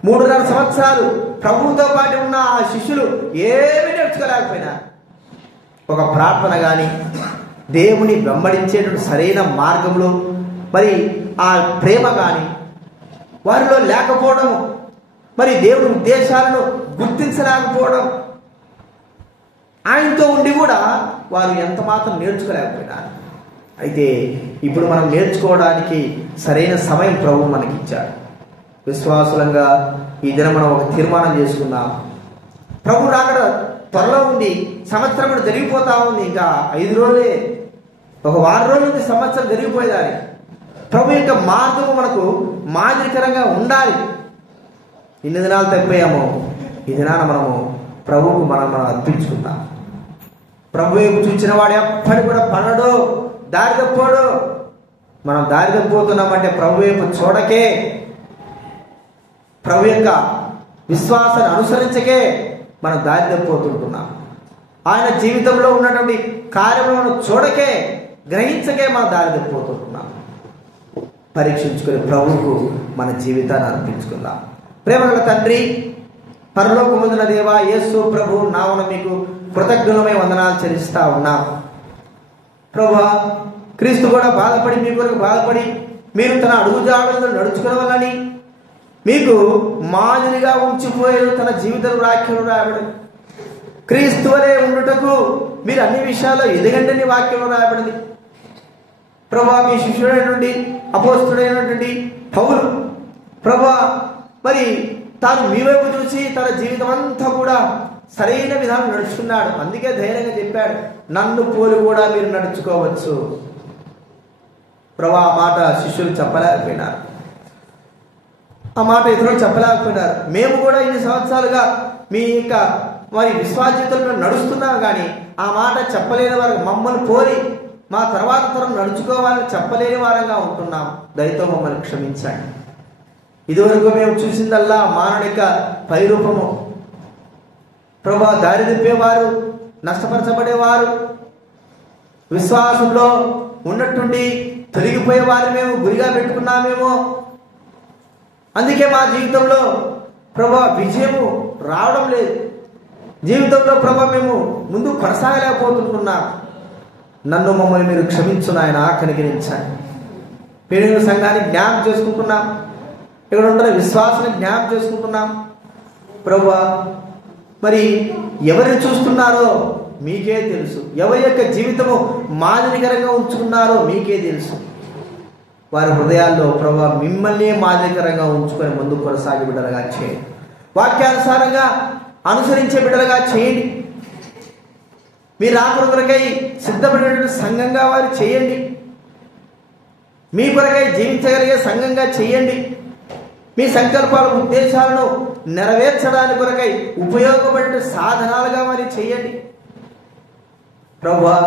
3.5 సంవత్సరాలు ప్రభువుతో పాటు ఉన్న ఆ శిష్యులు ఏమీ నేర్చుకోలేకపోయినా ఒక ప్రార్థన కానీ, దేవుని వెంబడించేటువంటి సరైన మార్గంలో మరి ఆ ప్రేమ కానీ వారిలో లేకపోవడం, మరి దేవుని ఉద్దేశాలను గుర్తించలేకపోవడం, ఆయనతో ఉండి కూడా వారు ఎంత మాత్రం నేర్చుకోలేకపోయినారు. అయితే ఇప్పుడు మనం నేర్చుకోవడానికి సరైన సమయం ప్రభు మనకి ఇచ్చాడు. విశ్వాసులంగా ఈ దినం మనం ఒక తీర్మానం చేసుకుందాం. ప్రభు రాకడ త్వరలో ఉంది. సంవత్సరం జరిగిపోతా ఉంది. ఇంకా 5 రోజులే, ఒక వారం రోజుల నుంచి సంవత్సరం జరిగిపోయేదాన్ని. ప్రభు యొక్క మార్గము మనకు మాదిరికరంగా ఉండాలి. ఇన్ని దినాలు తప్పిపోయాము, ఈ దినాన మనము ప్రభువుకు మనం అర్పించుకుందాం. ప్రభు వైపు చూసిన వాడు ఎప్పటికి కూడా పడడు, దారి తప్పోడు. మనం దారి తప్పిపోతున్నామంటే ప్రభు వైపు చూడకే, ప్రభు యొక్క విశ్వాసాన్ని అనుసరించకే మనం దారి తప్పిపోతుంటున్నాం. ఆయన జీవితంలో ఉన్నటువంటి కార్యములను చూడకే, గ్రహించకే మనం దారి తప్పిపోతుంటున్నాం. పరీక్షించుకుని ప్రభువుకు మన జీవితాన్ని అర్పించుకుందాం. ప్రేమగల తండ్రి, పరలోకమందున దేవా, యేసు ప్రభు నామమున మీకు కృతజ్ఞులమై వందనాలు చెల్లిస్తా ఉన్నాం. ప్రభువా, క్రీస్తు కూడా బాధపడి మీ కొరకు బాధపడి మీరు తన అడుగుజాడలను నడుచుకునవలని మీకు మాదిరిగా ఉంచిపోయేది తన జీవితం వాక్యం రాయబడి, క్రీస్తు వలె ఉండుటకు మీరు అన్ని విషయాల్లో ఎదగండి వాక్యం రాయబడింది. ప్రభువా, మీ శిష్యుడైనటువంటి అపోస్తుడైనటువంటి పౌలు ప్రభువా మరి తాను మీ వైపు చూసి తన జీవితం అంతా కూడా సరైన విధానం నడుచుకున్నాడు. అందుకే ధైర్యంగా చెప్పాడు, నన్ను పోలి కూడా మీరు నడుచుకోవచ్చు. ప్రభువా, ఆ మాట శిష్యులు చెప్పలేకపోయినారు, ఆ మాట ఇతరులు చెప్పలేకపోయినారు. మేము కూడా ఇన్ని సంవత్సరాలుగా మీ యొక్క వారి విశ్వాస జీవితంలో నడుస్తున్నాం, కానీ ఆ మాట చెప్పలేని వారు మమ్మల్ని పోలి మా తర్వాత తరం నడుచుకోవాలని చెప్పలేని వారంగా ఉంటున్నాం. దయతో మమ్మల్ని క్షమించండి. ఇదివరకు మేము చూసిందల్లా మాననిక పైరూపము. ప్రభువా, దారి తిప్పేవారు, నష్టపరచబడేవారు, విశ్వాసంలో ఉన్నట్టుండి తొలగిపోయేవారు మేము గురిగా పెట్టుకున్నామేమో. అందుకే మా జీవితంలో ప్రభువా విజయము రావడం లేదు. జీవితంలో ప్రభువా మేము ముందు కొనసాగలేకపోతున్నాం. నన్ను మమ్మల్ని మీరు క్షమించు నాయన, కనికరించండి. పెరిగిన సంఘాన్ని జ్ఞాపకం చేసుకుంటున్నాం, ఇక్కడ ఉంటున్న విశ్వాసాన్ని జ్ఞాపకం చేసుకుంటున్నాం. ప్రభువా, మరి ఎవరిని చూస్తున్నారో మీకే తెలుసు, ఎవరి యొక్క జీవితము మాదిరికరంగా ఉంచుకున్నారో మీకే తెలుసు. వారి హృదయాల్లో ప్రభువా మిమ్మల్ని మాదిరికరంగా ఉంచుకొని ముందుకు కొనసాగి బిడ్డలుగా చేయండి. వాక్యానుసారంగా అనుసరించే బిడ్డలుగా చేయండి. మీరు రాకడ కొరకై సిద్ధపడినటువంటి సంఘంగా వారు చేయండి. మీ కొరకై జీవించగలిగే సంఘంగా చేయండి. మీ సంకల్పాల ఉద్దేశాలను నెరవేర్చడానికి కొరకై ఉపయోగపడే సాధనాలుగా మరి చేయండి. ప్రభువా,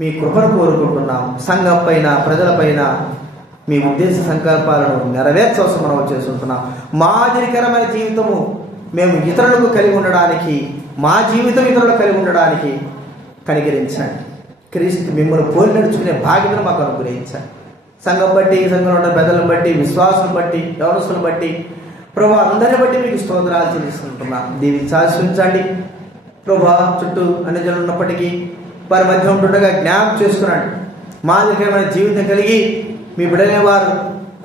మీ కృపను కోరుకుంటున్నాం. సంఘం పైన, ప్రజలపైన మీ ఉద్దేశ సంకల్పాలను నెరవేర్చవలసి మనం చేస్తుంటున్నాం. మాదిరికరమైన జీవితము మేము ఇతరులకు కలిగి ఉండడానికి, మా జీవితం ఇతరులకు కలిగి ఉండడానికి కనికరించండి. క్రీస్తు మిమ్మల్ని పోలి నడుచుకునే బాధ్యతను మాకు అనుగ్రహించండి. సంఘం బట్టి, సంఘంలో ఉన్న పెద్దలను బట్టి, విశ్వాసం బట్టి, యవనస్తులను బట్టి ప్రభువా అందరిని బట్టి మీకు స్తోత్రాలు చెల్లిస్తుంటున్నాం. దీవించి ఆశీర్వదించండి. ప్రభువా, చుట్టూ అన్ని జనులు ఉన్నప్పటికీ వారి మధ్య ఉంటుండగా జ్ఞాపకం చేసుకున్నాడు. మాదిరికరమైన జీవితం కలిగి మీ బిడ్డలే వారు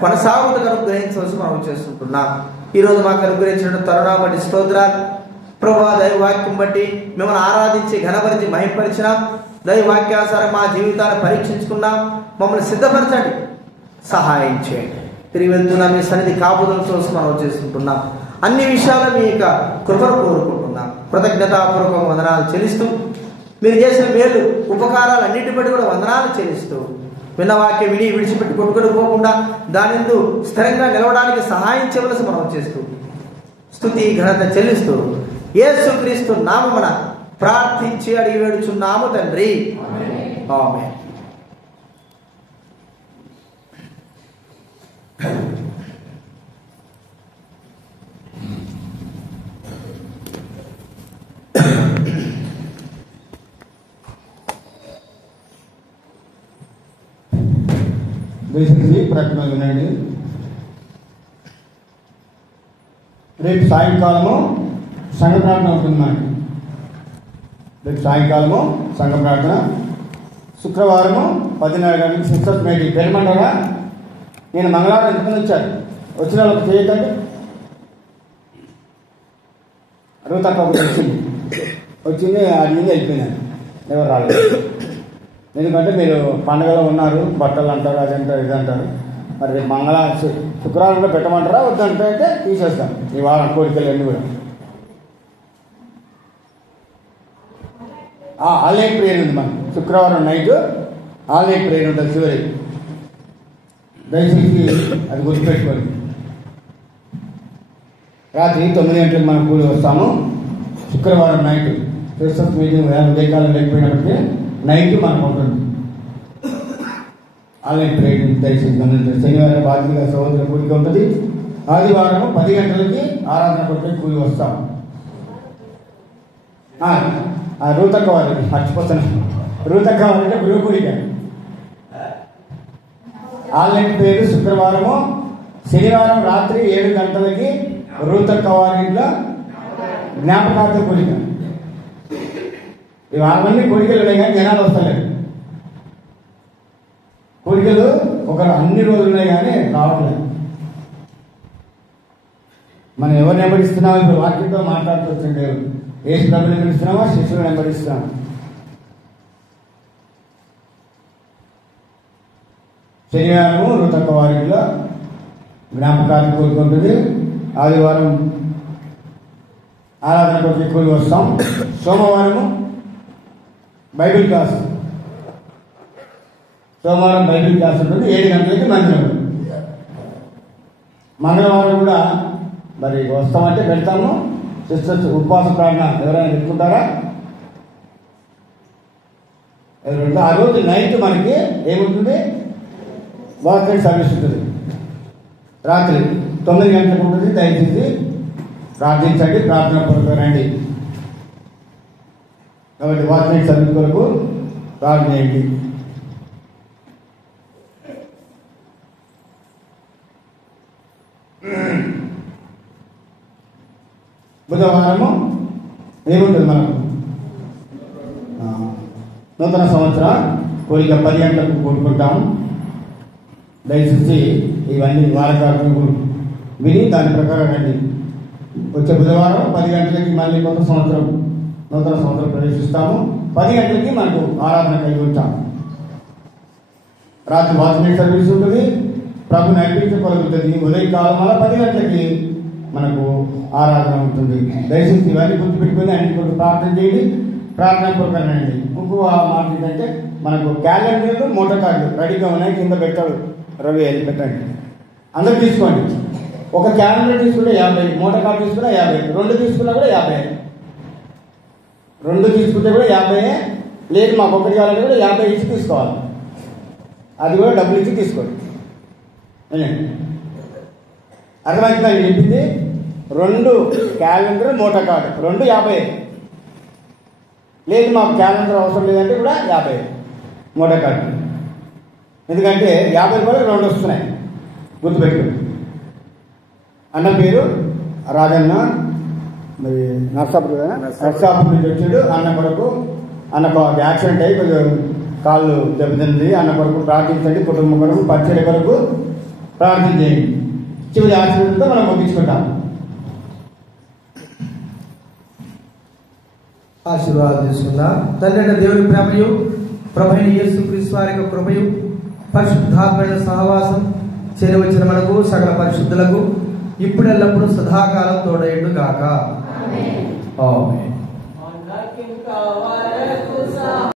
కొనసాగుతూ అనుగ్రహించవలసి మనం చేస్తుంటున్నాం. ఈరోజు మాకు అనుగ్రహించిన తరుణం బట్టి స్తోత్రాలు. ప్రభువా, దైవవాక్యం బట్టి మిమ్మల్ని ఆరాధించి ఘనపరిచి మహింపరిచినాం. దైవవాక్యానుసారం మా జీవితాన్ని పరీక్షించుకున్నాం. మమ్మల్ని సిద్ధపరచండి, సహాయం చేయండి. తిరిగి వెళ్తున్నా మీ సన్నిధి కాపుదల కోసం మనం చేస్తుంటున్నాం. అన్ని విషయాలు మీ యొక్క కృపను కోరుకుంటున్నాం. కృతజ్ఞతాపూర్వక వందనాలు చెల్లిస్తూ, మీరు చేసిన మేలు ఉపకారాలు అన్నిటి బట్టి కూడా వందనాలు చెల్లిస్తూ, విన్న వాక్యం విని విడిచిపెట్టి కొట్టుకొని పోకుండా దానిందు స్థిరంగా నిలవడానికి సహాయం చేయవలసి మనం చేస్తూ, స్తుతి ఘనత చెల్లిస్తూ యేసుక్రీస్తు నామమున ప్రార్థించి అడిగి వేడుచున్నాము తండ్రి, ఆమేన్. దయచేసి ప్రకటన వినండి. రేపు సాయంకాలము సంఘ ప్రార్థన ఉంటుందండి. రేపు సాయంకాలము సంఘ ప్రార్థన. శుక్రవారము 10:30 గంటలకు సిస్టర్స్ మీటింగ్. పెరమంటారా? నేను మంగళవారం ఎంతమంది వచ్చాను? వచ్చిన వాళ్ళకి చేయకండి. అడుగు తక్కువ వచ్చింది, అడిగింది వెళ్ళిపోయినాను, ఎవరు రాలేదు. ఎందుకంటే మీరు పండుగలో ఉన్నారు, బట్టలు అంటారు, అది అంటారు, ఇది అంటారు. మరి రేపు శుక్రవారం కూడా పెట్టమంటారా వద్దంటే అయితే తీసేస్తాం ఈ వారం కోరికలు అన్నీ కూడా. ఆల్ నైట్ ప్రేయర్ ఉంది మనకు. శుక్రవారం నైట్ ఆల్ నైట్ ప్రేయర్ ఉంటుంది చివరి. దయచేసి అది గుర్తుపెట్టుకోండి. రాత్రి 9 గంటలకు మనం కూలి వస్తాము. శుక్రవారం నైట్ క్రిస్మస్ మీటింగ్ ఉదయకాలం లేకపోయినప్పటికీ నైట్ మనకు ఉంటుంది ఆల్ నైట్ ప్రేయర్. దయచేసి గమనించండి. శనివారం బాధ్యతగా సహోదర కూలిక ఉంటుంది. ఆదివారం 10 గంటలకి ఆరాధన కొట్టి కూలి వస్తాం. రూతక్క వారు మర్చిపోతున్నాను. రూతక్క వారు అంటే గృహకూలిక. ఆల్ నైట్ పేరు శుక్రవారము, శనివారం రాత్రి 7 గంటలకి రూతక్క వారి ఇంట్లో జ్ఞాపకార్థ కూలిక. ఇవన్నీ కోరికలు ఉన్నాయి కానీ జనాలు వస్తలేదు. కోరికలు అన్ని రోజులు ఉన్నాయి కానీ రావట్లేదు. మనం ఎవరిని వెంబడిస్తున్నామో ఇప్పుడు వాక్యంతో మాట్లాడుతూ వచ్చిండే యేసు ప్రభుని వెంబడిస్తున్నామా, శిష్యులను వెంబడిస్తున్నాం. శనివారము రుతక్క వారిలో జ్ఞాపకాన్ని కోరుకుంటుంది. ఆదివారం ఆరాధన కొరకు కూలి వస్తాం. సోమవారం బైబిల్ క్లాస్ ఉంటుంది. 7 గంటలకి మందిరం. మంగళవారం కూడా మరి వస్తామంటే పెడతాము. సిస్టర్స్ ఉపవాస ప్రార్థన ఎవరైనా పెట్టుకుంటారా? ఆ రోజు నైట్ మనకి ఏముంటుంది? వాచ్మెన్ సర్వీస్ ఉంటుంది. రాత్రి 9 గంటలకు ఉంటుంది. దయచేసి ప్రార్థించండి, ప్రార్థన కొరకు రండి. కాబట్టి వాచ్మెన్ సర్వీస్ కొరకు ప్రార్థన చేయండి. బుధవారము ఏముంటుంది మనకు? నూతన సంవత్సరం కోరిక 10 గంటలకు కూడుకుంటాము. దయచేసి ఇవన్నీ వారకాలను విని దాని ప్రకారం రండి. వచ్చే బుధవారం 10 గంటలకి మళ్ళీ నూతన సంవత్సరం ప్రవేశిస్తాము. 10 గంటలకి మనకు ఆరాధన కలిగి ఉంటాం. రాత్రి వాచ్మెన్ సర్వీస్ ఉంటుంది. ప్రభు నడిపించగలుగుతుంది. ఉదయకాలం మళ్ళీ 10 గంటలకి మనకు ఆరాధన ఉంటుంది. దయచేసి ఇవన్నీ గుర్తుపెట్టుకుని అన్ని కొరకు ప్రార్థన చేయండి, ప్రార్థన కొరకనండి. ఇంకో మాట ఏంటంటే మనకు క్యాలెండర్లు, మోటార్ కార్డులు రెడీగా ఉన్నాయి. కింద పెట్టాడు రవి, అది పెట్టండి. అందరూ తీసుకోండి. ఒక క్యాలెండర్ తీసుకుంటే 50, మోటార్ కార్డు తీసుకుంటే 50, 2 తీసుకున్నా కూడా 50. 2 తీసుకుంటే కూడా 50. లేదు మాకు ఒకటి కావాలంటే కూడా 50 ఇచ్చి తీసుకోవాలి. అది కూడా డబ్బులు ఇచ్చి తీసుకోండి. అర్థమవుతుందా? నేను చెప్పింది 2 క్యాలెండర్, మోటార్ కార్డు 2 50. లేదు మాకు క్యాలెండర్ అవసరం లేదంటే కూడా 50 మోటార్ కార్డు. ఎందుకంటే 50 రూపాయలు 2 వస్తున్నాయి. గుర్తుపెట్టుకోండి. అన్న పేరు రాజన్న, మరి నర్సాపూర్ నుంచి వచ్చాడు. అన్న కొరకు యాక్సిడెంట్ అయ్యి కొంచెం కాళ్ళు దెబ్బతింది. అన్న కొరకు ప్రార్థించండి. కుటుంబం కొరకు, పరిచయ కొరకు ప్రార్థించండి. చివరి ఆశీర్వాదంతో మనం ముగించుకుంటాం. ఆశీర్వాదం తీసుకుందాం. తండ్రి దేవుని ప్రేమయు, ప్రభువైన యేసుక్రీస్తు వారి యొక్క కృపయు, పరిశుద్ధాత్మైన సహవాసం చేరవచ్చిన మనకు సకల పరిశుద్ధులకు ఇప్పుడు ఎల్లప్పుడూ సదాకాలం తోడేయుడు గాక. ఆమేన్.